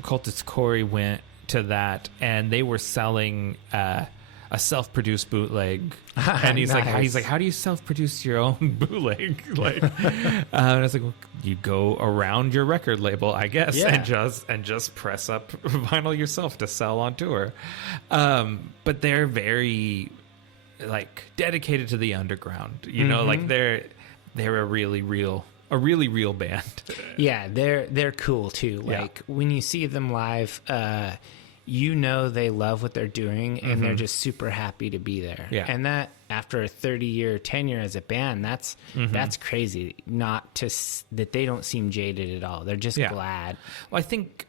Cultist Corey went to that, and they were selling a self-produced bootleg. And he's nice. like, how do you self-produce your own bootleg? And I was like, well, you go around your record label, I guess, and just press up vinyl yourself to sell on tour. But they're very dedicated to the underground, like they're a really real band. Yeah, they're cool too. When you see them live, they love what they're doing, and they're just super happy to be there. Yeah. And that, after a 30-year tenure as a band, that's crazy. That they don't seem jaded at all. They're just glad. Well, I think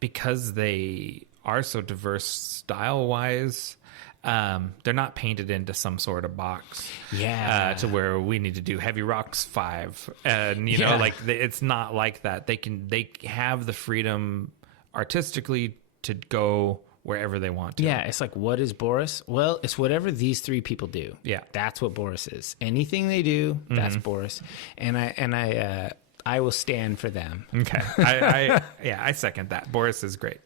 because they are so diverse style-wise, they're not painted into some sort of box. To where we need to do Heavy Rocks 5, and it's not like that. They have the freedom artistically to go wherever they want to. Yeah, it's like, what is Boris? Well, it's whatever these three people do. Yeah, that's what Boris is. Anything they do, that's Boris. And I will stand for them. Okay, I second that. Boris is great.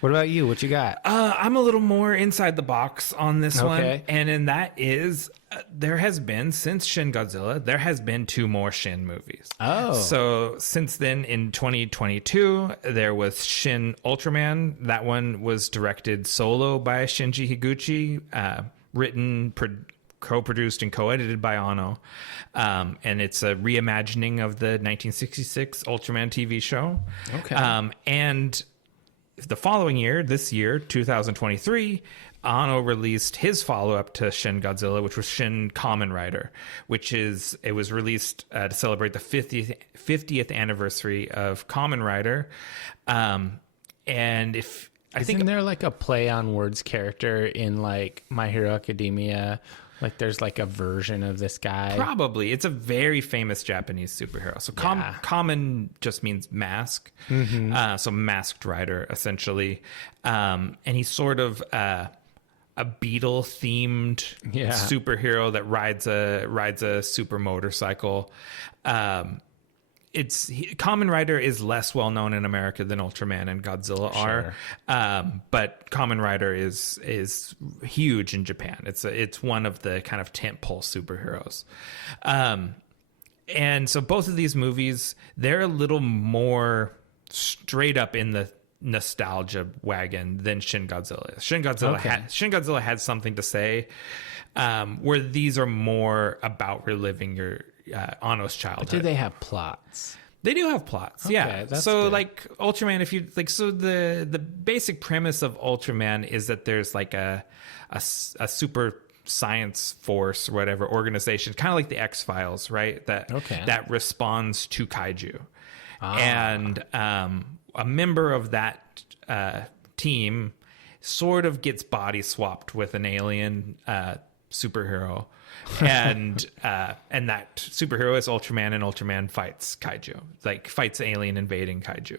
What about you? What you got? I'm a little more inside the box on this one. And that is, there has been, since Shin Godzilla, there has been 2 more Shin movies. Oh. So since then, in 2022, there was Shin Ultraman. That one was directed solo by Shinjihiguchi, written, co-produced, and co-edited by Anno. And it's a reimagining of the 1966 Ultraman TV show. Okay. And the following year, this year, 2023, Anno released his follow-up to Shin Godzilla, which was Shinkamerider, it was released to celebrate the 50th anniversary of Kamen Rider. And I think there like a play on words character in like My Hero Academia? Like there's like a version of this guy. Probably. It's a very famous Japanese superhero. So Kamen just means mask. So masked rider, essentially. And he's sort of a beetle themed superhero that rides a super motorcycle. Kamen Rider is less well known in America than Ultraman and Godzilla are, but Kamen Rider is huge in Japan. It's one of the kind of tentpole superheroes, and so both of these movies, they're a little more straight up in the nostalgia wagon than Shin Godzilla is. Shin Godzilla had something to say, where these are more about reliving your Anno's childhood. But do they have plots? They do have plots, yeah. So good. Like Ultraman, if you like, so the basic premise of Ultraman is that there's like a super science force or whatever organization, kind of like the X-Files, right? That responds to kaiju. And a member of that team sort of gets body swapped with an alien superhero. And that superhero is Ultraman, and Ultraman fights kaiju, fights alien invading kaiju.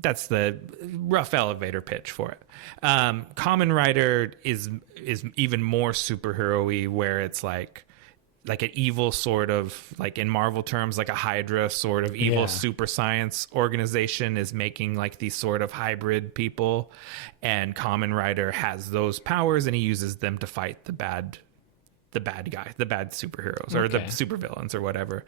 That's the rough elevator pitch for it. Kamen Rider is even more superhero-y, where it's like an evil sort of, like in Marvel terms, like a Hydra sort of evil super science organization is making like these sort of hybrid people, and Kamen Rider has those powers, and he uses them to fight the bad guy, the bad superheroes, or the supervillains or whatever.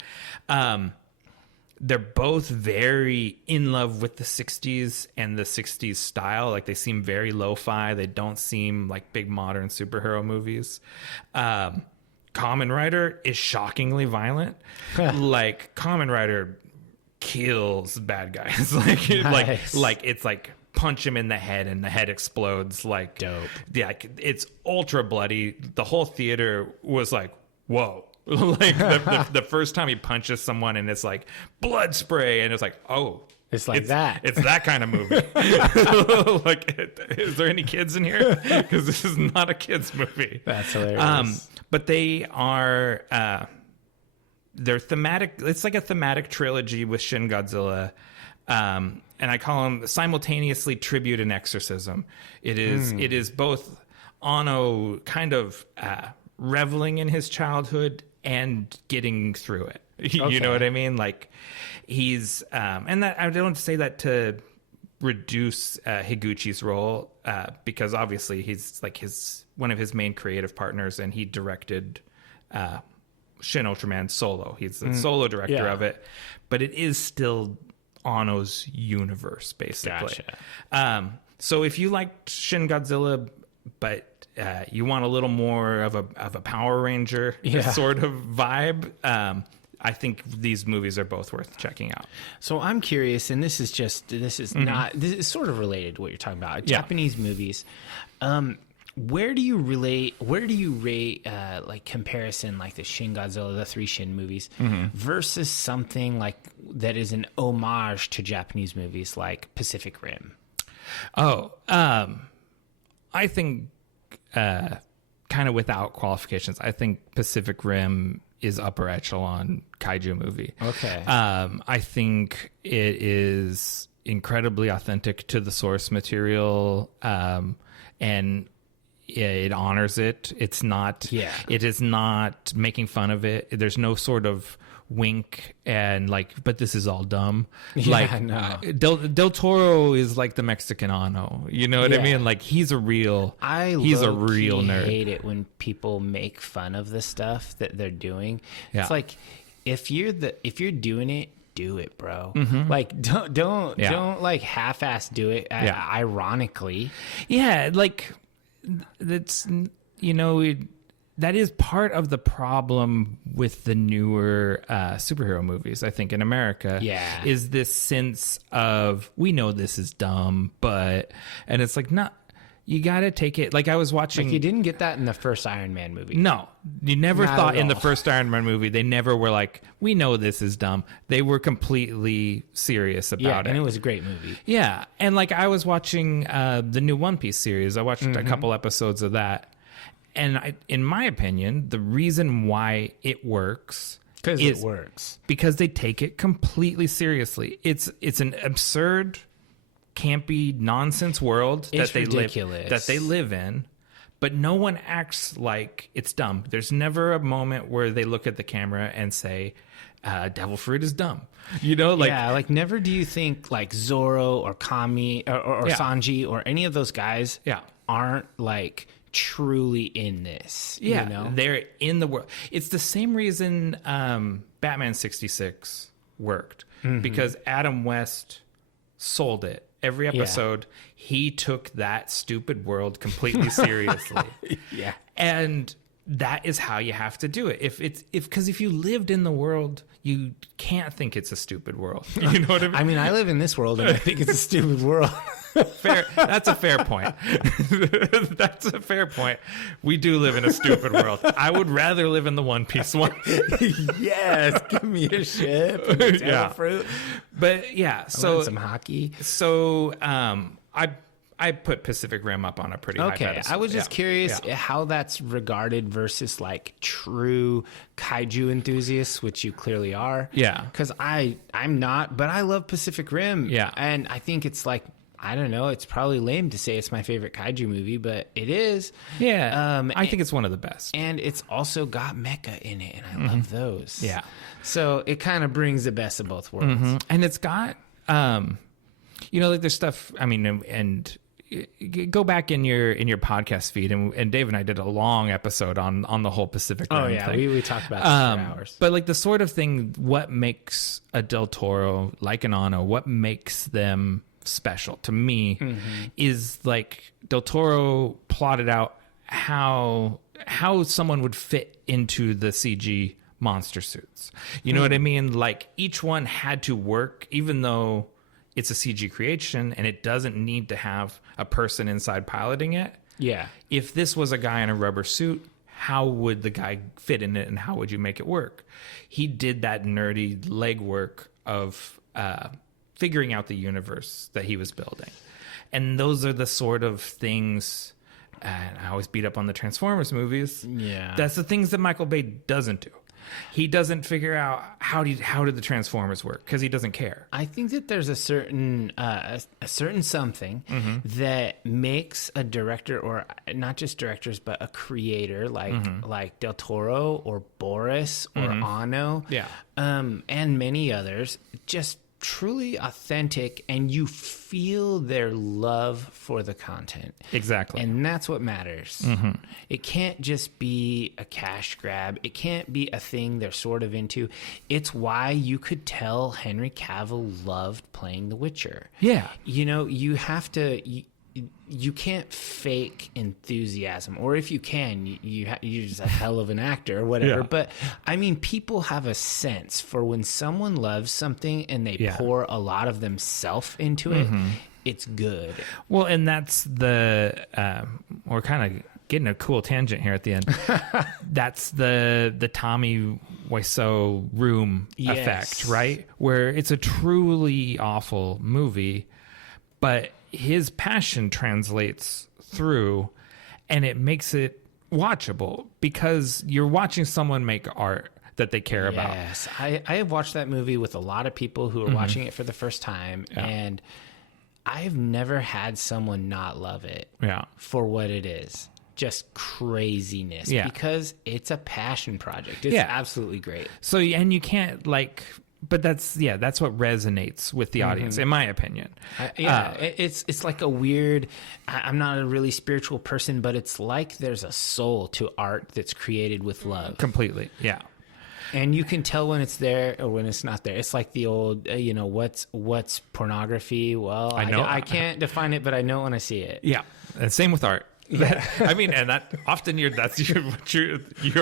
They're both very in love with the 60s and the 60s style. Like they seem very lo-fi. They don't seem like big modern superhero movies. Kamen Rider is shockingly violent. Like Kamen Rider kills bad guys. Like it's like punch him in the head and the head explodes. Like dope. Yeah, it's ultra bloody. The whole theater was like, whoa. Like the first time he punches someone and it's like blood spray, and it's like, oh, it's that. It's that kind of movie. Like, is there any kids in here? Because this is not a kids movie. That's hilarious. But they are they're thematic. It's like a thematic trilogy with Shin Godzilla. And I call them simultaneously tribute and exorcism. It is both Anno kind of reveling in his childhood and getting through it. You know what I mean? Like he's and that I don't say that to reduce Higuchi's role, because obviously he's like one of his main creative partners, and he directed Shin Ultraman solo. He's the solo director of it, but it is still Anno's universe, basically. Gotcha. So if you liked Shin Godzilla, but you want a little more of a Power Ranger sort of vibe, I think these movies are both worth checking out. So I'm curious, and this is sort of related to what you're talking about. Japanese movies. Where do you rate like comparison, like the Shin Godzilla, the 3 Shin movies, versus something like that is an homage to Japanese movies like Pacific Rim? I think kind of without qualifications, I think Pacific Rim is upper echelon kaiju movie. Okay. I think it is incredibly authentic to the source material, and it honors it. It's not. Yeah. It is not making fun of it. There's no sort of wink and like, but this is all dumb. Del Toro is like the Mexican Anno. You know what I mean? Like he's a real nerd. I hate it when people make fun of the stuff that they're doing. Yeah. It's like if you're doing it, do it, bro. Like don't like half-ass do it. Ironically. Yeah, like that's, you know, that is part of the problem with the newer superhero movies, I think, in America. Yeah. Is this sense of, we know this is dumb, and it's like, not, you got to take it. Like I was watching. Like you didn't get that in the first Iron Man movie. No, you never Not thought at in the all. first Iron Man movie, they never were like, we know this is dumb. They were completely serious about it. And it was a great movie. Yeah. And like I was watching the new One Piece series. I watched a couple episodes of that. And in my opinion, the reason why it works Because it works. because they take it completely seriously. It's an absurd, campy, nonsense world It's that ridiculous. they live in, but no one acts like it's dumb. There's never a moment where they look at the camera and say, "Devil fruit is dumb." You know, like like never do you think like Zoro or Kami or Sanji or any of those guys aren't like truly in this. yeah, you know? they're in the world. It's the same reason Batman 66 worked because Adam West sold it. Every episode, he took that stupid world completely seriously. Yeah. And that is how you have to do it. Because if you lived in the world, you can't think it's a stupid world. You know what I mean? I mean, I live in this world and I think it's a stupid world. Fair. That's a fair point. That's a fair point. We do live in a stupid world. I would rather live in the One Piece one. Yes, give me a ship. And a Yeah. fruit. But yeah, I so want some hockey. so I put Pacific Rim up on a pretty high Okay, pedestal. I was just curious Yeah. how that's regarded versus like true kaiju enthusiasts, which you clearly are. Yeah. Because I'm not, but I love Pacific Rim. Yeah. And I think it's like, I don't know, it's probably lame to say it's my favorite kaiju movie, but it is. Yeah, I think it's one of the best. And it's also got mecha in it, and I love those. Yeah. So it kind of brings the best of both worlds. And it's got, like there's stuff. I mean, and go back in your podcast feed, and Dave and I did a long episode on the whole Pacific Rim Oh yeah, thing. we talked about this for hours. But like the sort of thing, what makes a Del Toro like an Anno? What makes them special to me is like Del Toro plotted out how someone would fit into the CG monster suits. You know what I mean? Like each one had to work, even though it's a CG creation and it doesn't need to have a person inside piloting it. Yeah. If this was a guy in a rubber suit, how would the guy fit in it and how would you make it work? He did that nerdy legwork of figuring out the universe that he was building. And those are the sort of things, and I always beat up on the Transformers movies. Yeah. That's the things that Michael Bay doesn't do. He doesn't figure out how did the Transformers work because he doesn't care. I think that there's a certain something that makes a director, or not just directors, but a creator like Del Toro or Boris or Anno, and many others, just truly authentic, and you feel their love for the content. Exactly. And that's what matters. It can't just be a cash grab. It can't be a thing they're sort of into. It's why you could tell Henry Cavill loved playing The Witcher. Yeah. You know, you have to... You can't fake enthusiasm, or if you can, you're just a hell of an actor or whatever. Yeah. But I mean, people have a sense for when someone loves something and they pour a lot of themselves into it. It's good. Well, and that's the we're kind of getting a cool tangent here at the end. That's the Tommy Wiseau room effect, right? Where it's a truly awful movie, but his passion translates through and it makes it watchable because you're watching someone make art that they care about. Yes, I have watched that movie with a lot of people who are watching it for the first time, and I've never had someone not love it for what it is. Just craziness, because it's a passion project. It's absolutely great. So, and you can't but that's what resonates with the audience, in my opinion. It's like a weird. I'm not a really spiritual person, but it's like there's a soul to art that's created with love. Completely, yeah. And you can tell when it's there or when it's not there. It's like the old, what's pornography? Well, I can't define it, but I know when I see it. Yeah, and same with art. I mean, and that often you're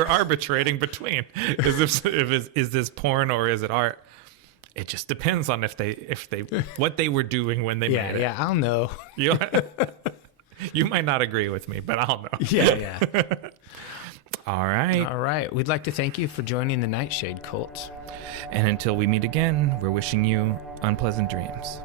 arbitrating between is this porn or is it art? It just depends on if they what they were doing when they made it. Yeah, I'll know. You might not agree with me, but I'll know. Yeah. All right. All right. We'd like to thank you for joining the Nightshade Cult. And until we meet again, we're wishing you unpleasant dreams.